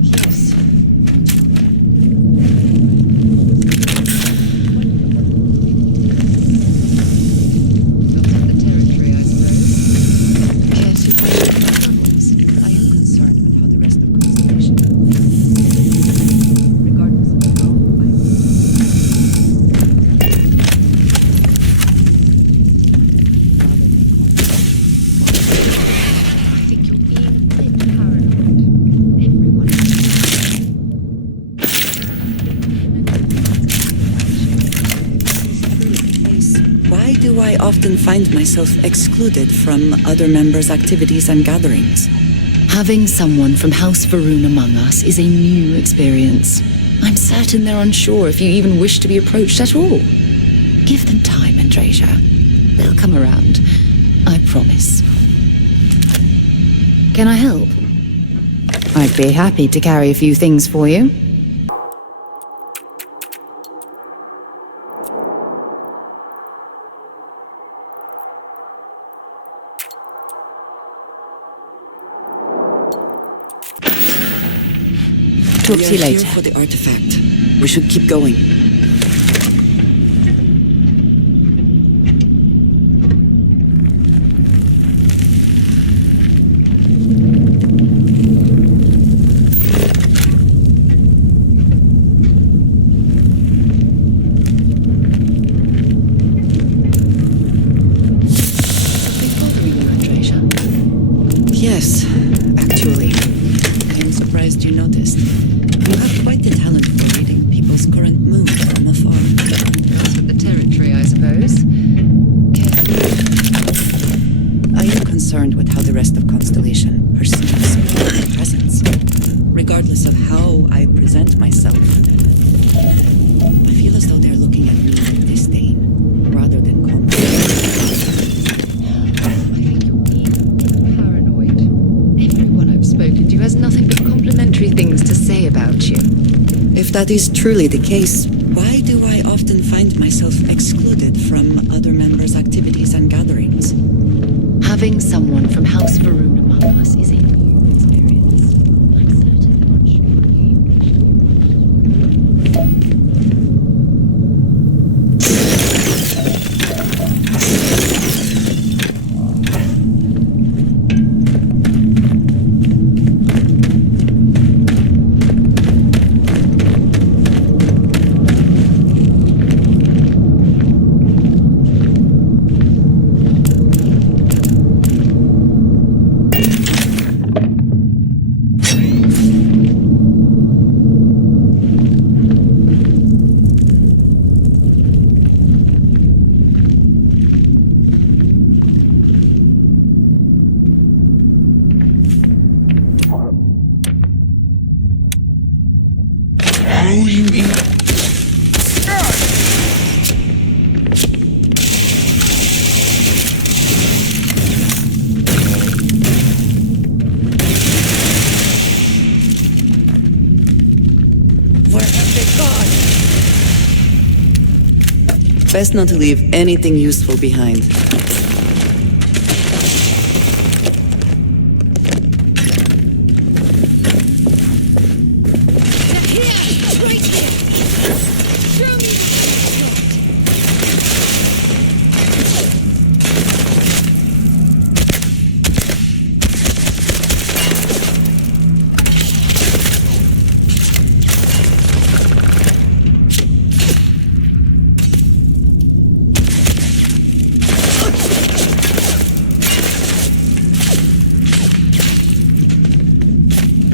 Yes. Not at the territory, I suppose. Care to question my troubles? I am concerned with how the rest of Constellation. Regardless of how I think you're being a bit paranoid. Everyone Why do I often find myself excluded from other members' activities and gatherings? Having someone from House Varun among us is a new experience. I'm certain they're unsure if you even wish to be approached at all. Give them time, Andreja. They'll come around. I promise. Can I help? I'd be happy to carry a few things for you. Talk to you We are here later. for the artifact. We should keep going. Something bothering you, Andreja? Yes, actually. I'm surprised you noticed. You have quite the talent for reading people's current mood from afar. That's with the territory, I suppose. I am concerned with how the rest of Constellation perceives my presence. Regardless of how I present myself, I feel as though they're looking at me with disdain, rather than confidence. I think you're being a bit paranoid. Everyone I've spoken to has nothing but complimentary things to say about you. If that is truly the case, why do I often find myself excluded from other members' activities and gatherings? Having someone from House Varun among us is a new experience. I'm certain they're unsure if you Where have they gone? Best not to leave anything useful behind.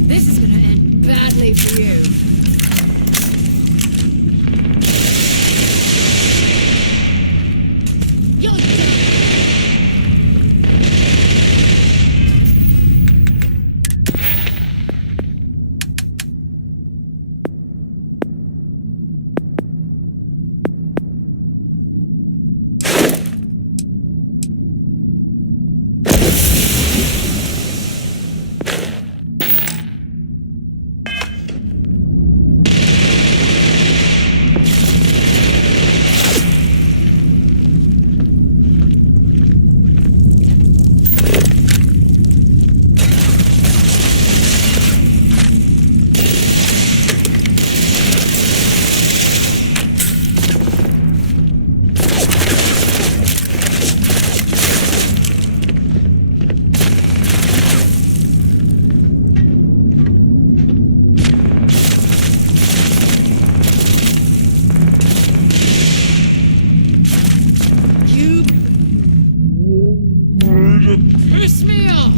This is gonna end badly for you. You're done. Piss me off!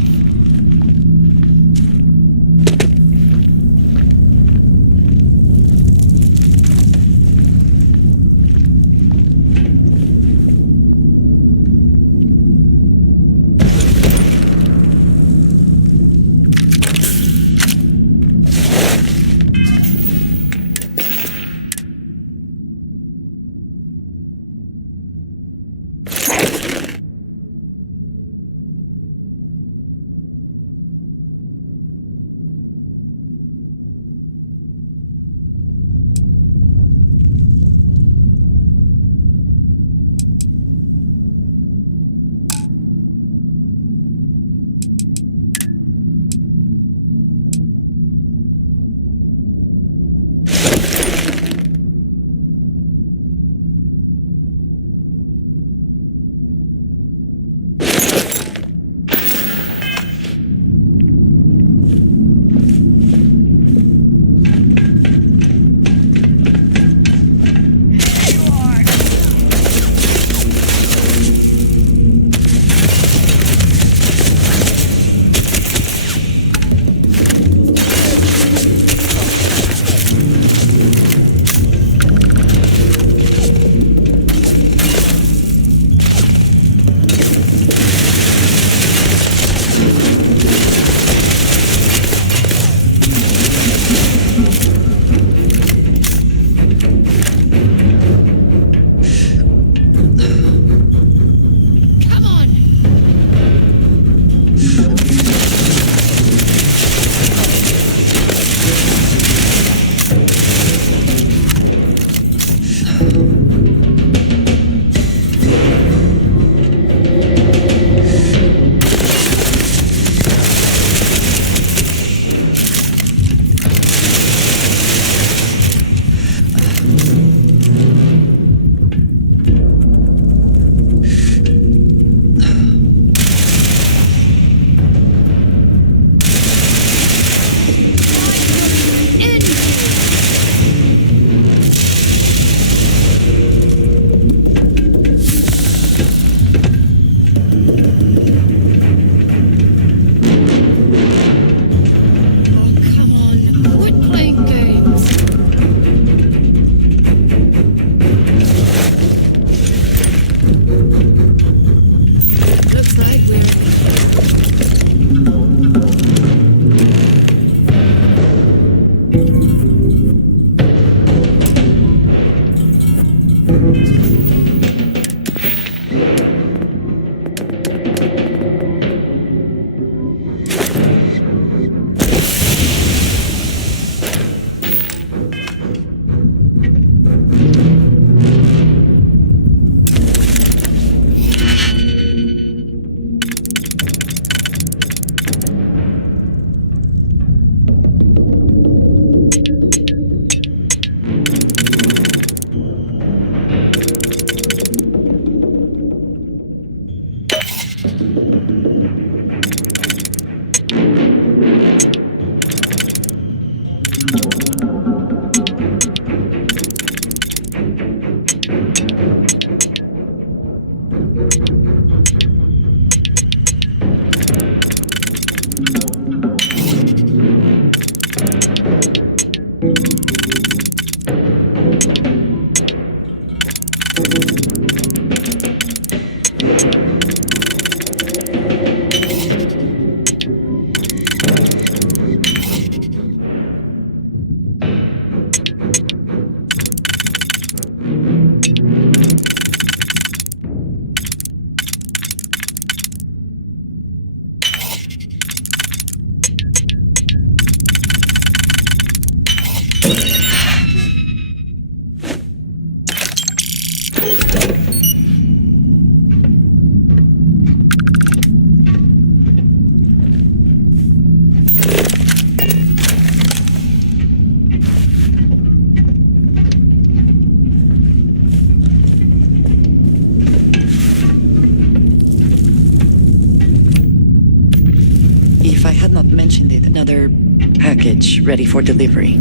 Another package ready for delivery.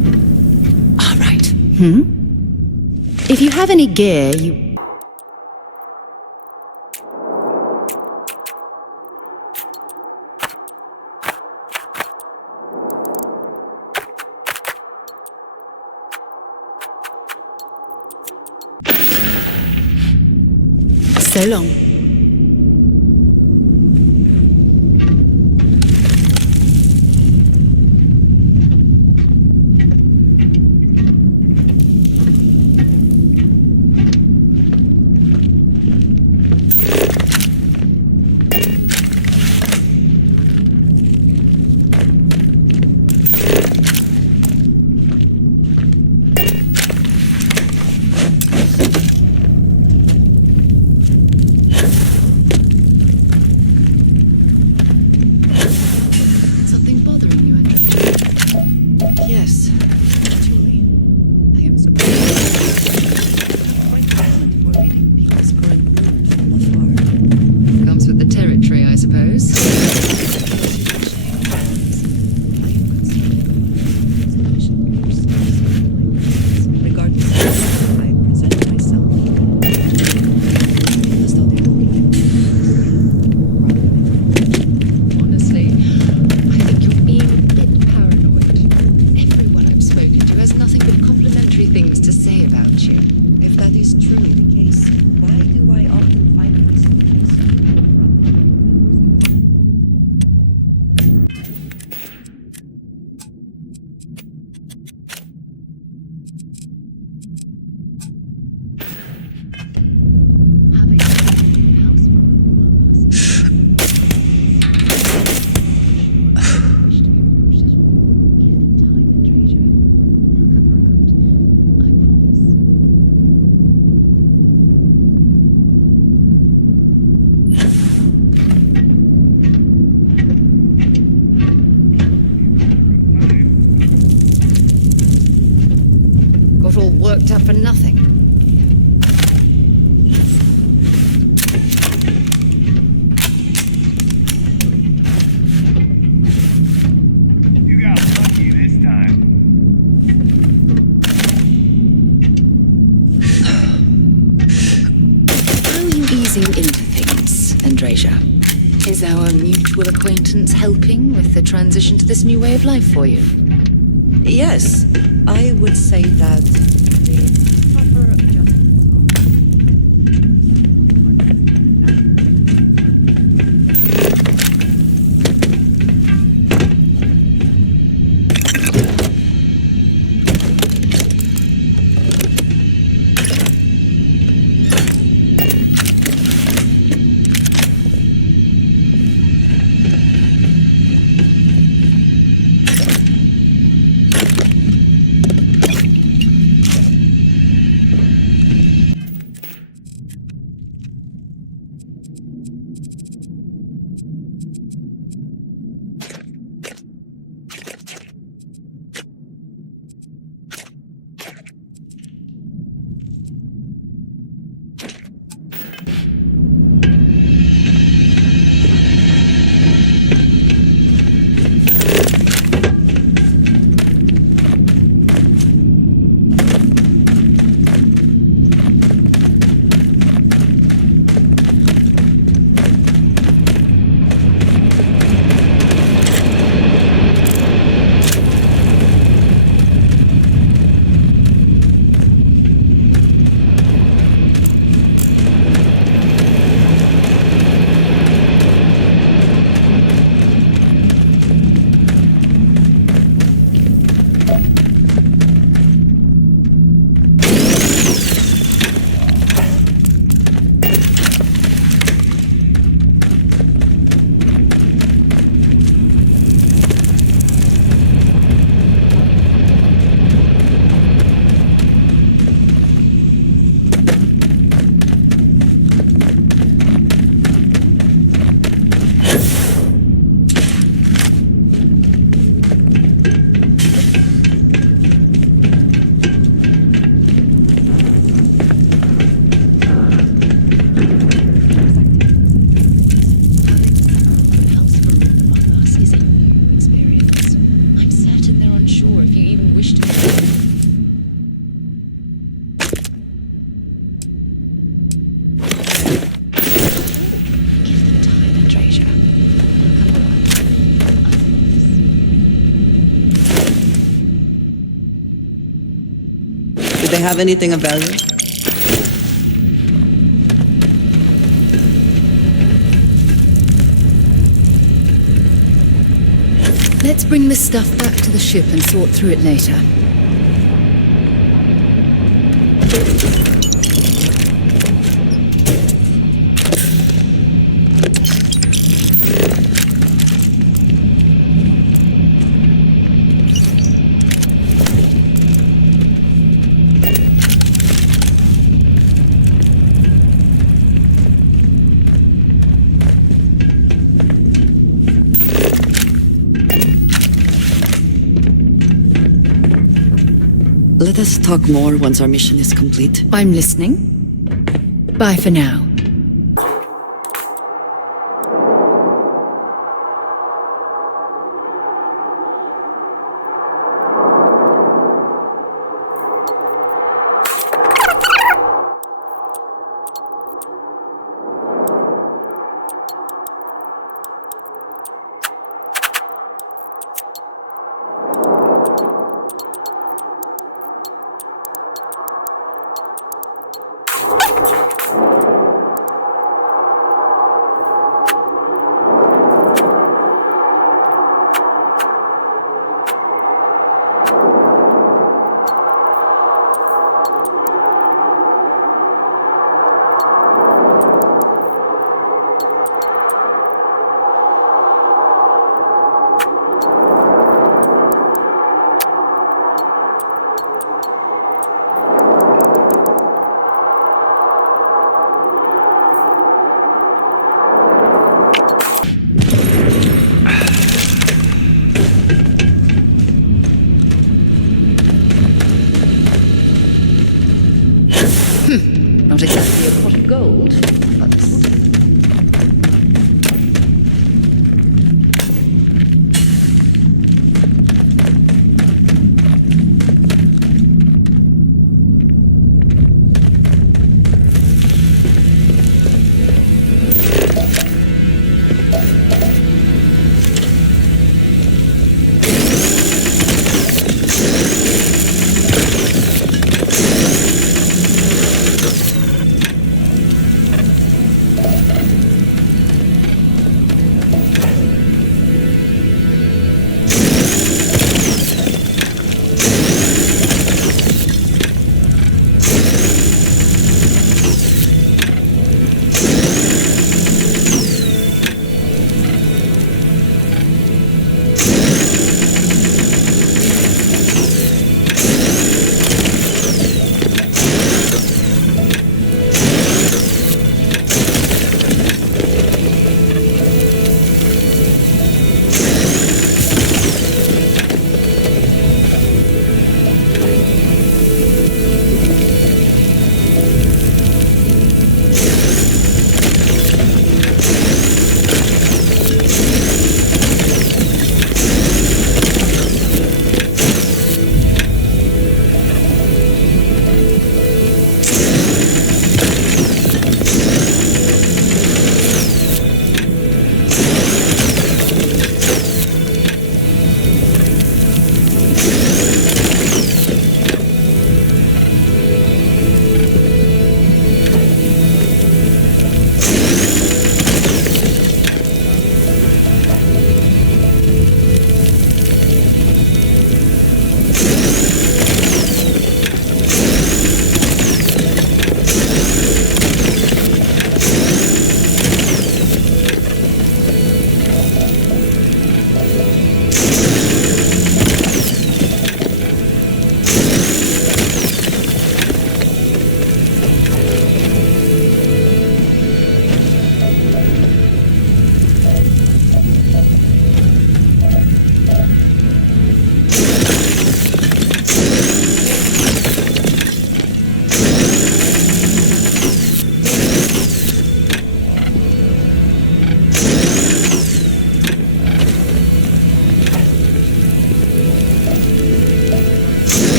All right. If you have any gear, So long. Worked up for nothing. You got lucky this time. How are you easing into things, Andreja? Is our mutual acquaintance helping with the transition to this new way of life for you? Yes, I would say that the proper Did they have anything of value? Let's bring this stuff back to the ship and sort through it later. Let us talk more once our mission is complete. I'm listening. Bye for now.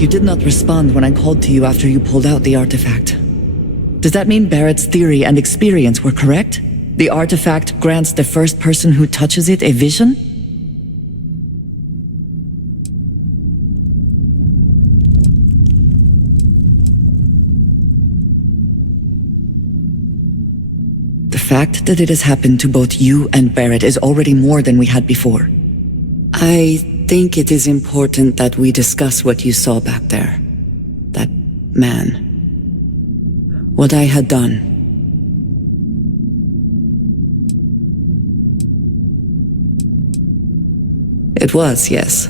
You did not respond when I called to you after you pulled out the artifact. Does that mean Barrett's theory and experience were correct? The artifact grants the first person who touches it a vision? The fact that it has happened to both you and Barrett is already more than we had before. I think it is important that we discuss what you saw back there. That man. What I had done. It was, yes.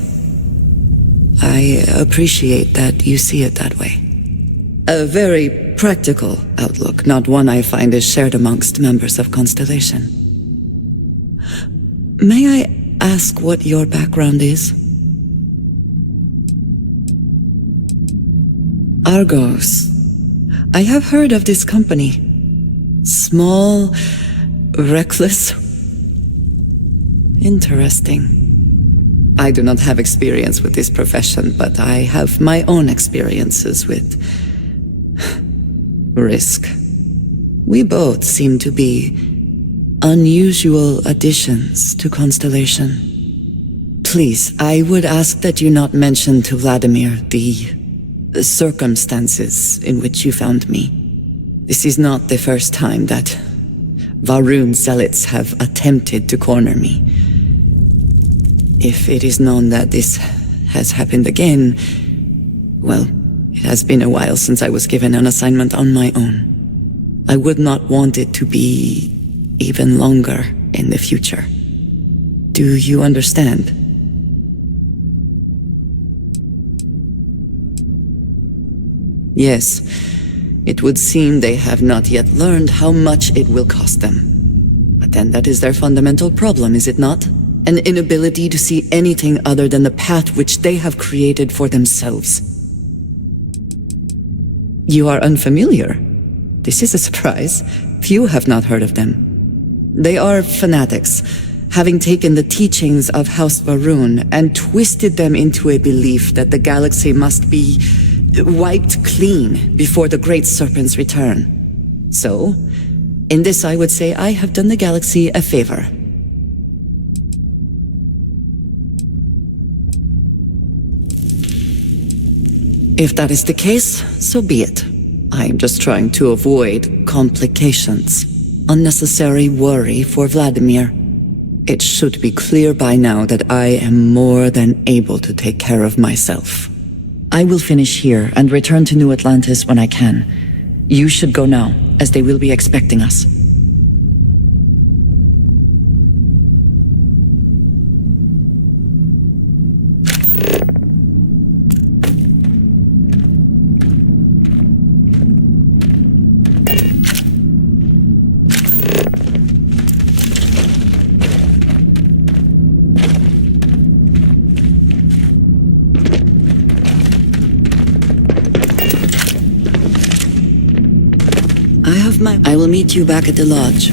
I appreciate that you see it that way. A very practical outlook, not one I find is shared amongst members of Constellation. May I ask what your background is? Argos. I have heard of this company. Small, reckless. Interesting. I do not have experience with this profession, but I have my own experiences with risk. We both seem to be unusual additions to Constellation. Please, I would ask that you not mention to Vladimir the circumstances in which you found me. This is not the first time that Va'ruun zealots have attempted to corner me. If it is known that this has happened again, well, it has been a while since I was given an assignment on my own. I would not want it to be even longer in the future. Do you understand? Yes, it would seem they have not yet learned how much it will cost them. But then that is their fundamental problem, is it not? An inability to see anything other than the path which they have created for themselves. You are unfamiliar. This is a surprise. Few have not heard of them. They are fanatics, having taken the teachings of House Va'ruun and twisted them into a belief that the galaxy must be wiped clean before the Great Serpent's return. So, in this I would say I have done the galaxy a favor. If that is the case, so be it. I am just trying to avoid complications. Unnecessary worry for Vladimir. It should be clear by now that I am more than able to take care of myself. I will finish here and return to New Atlantis when I can. You should go now, as they will be expecting us. I will meet you back at the lodge.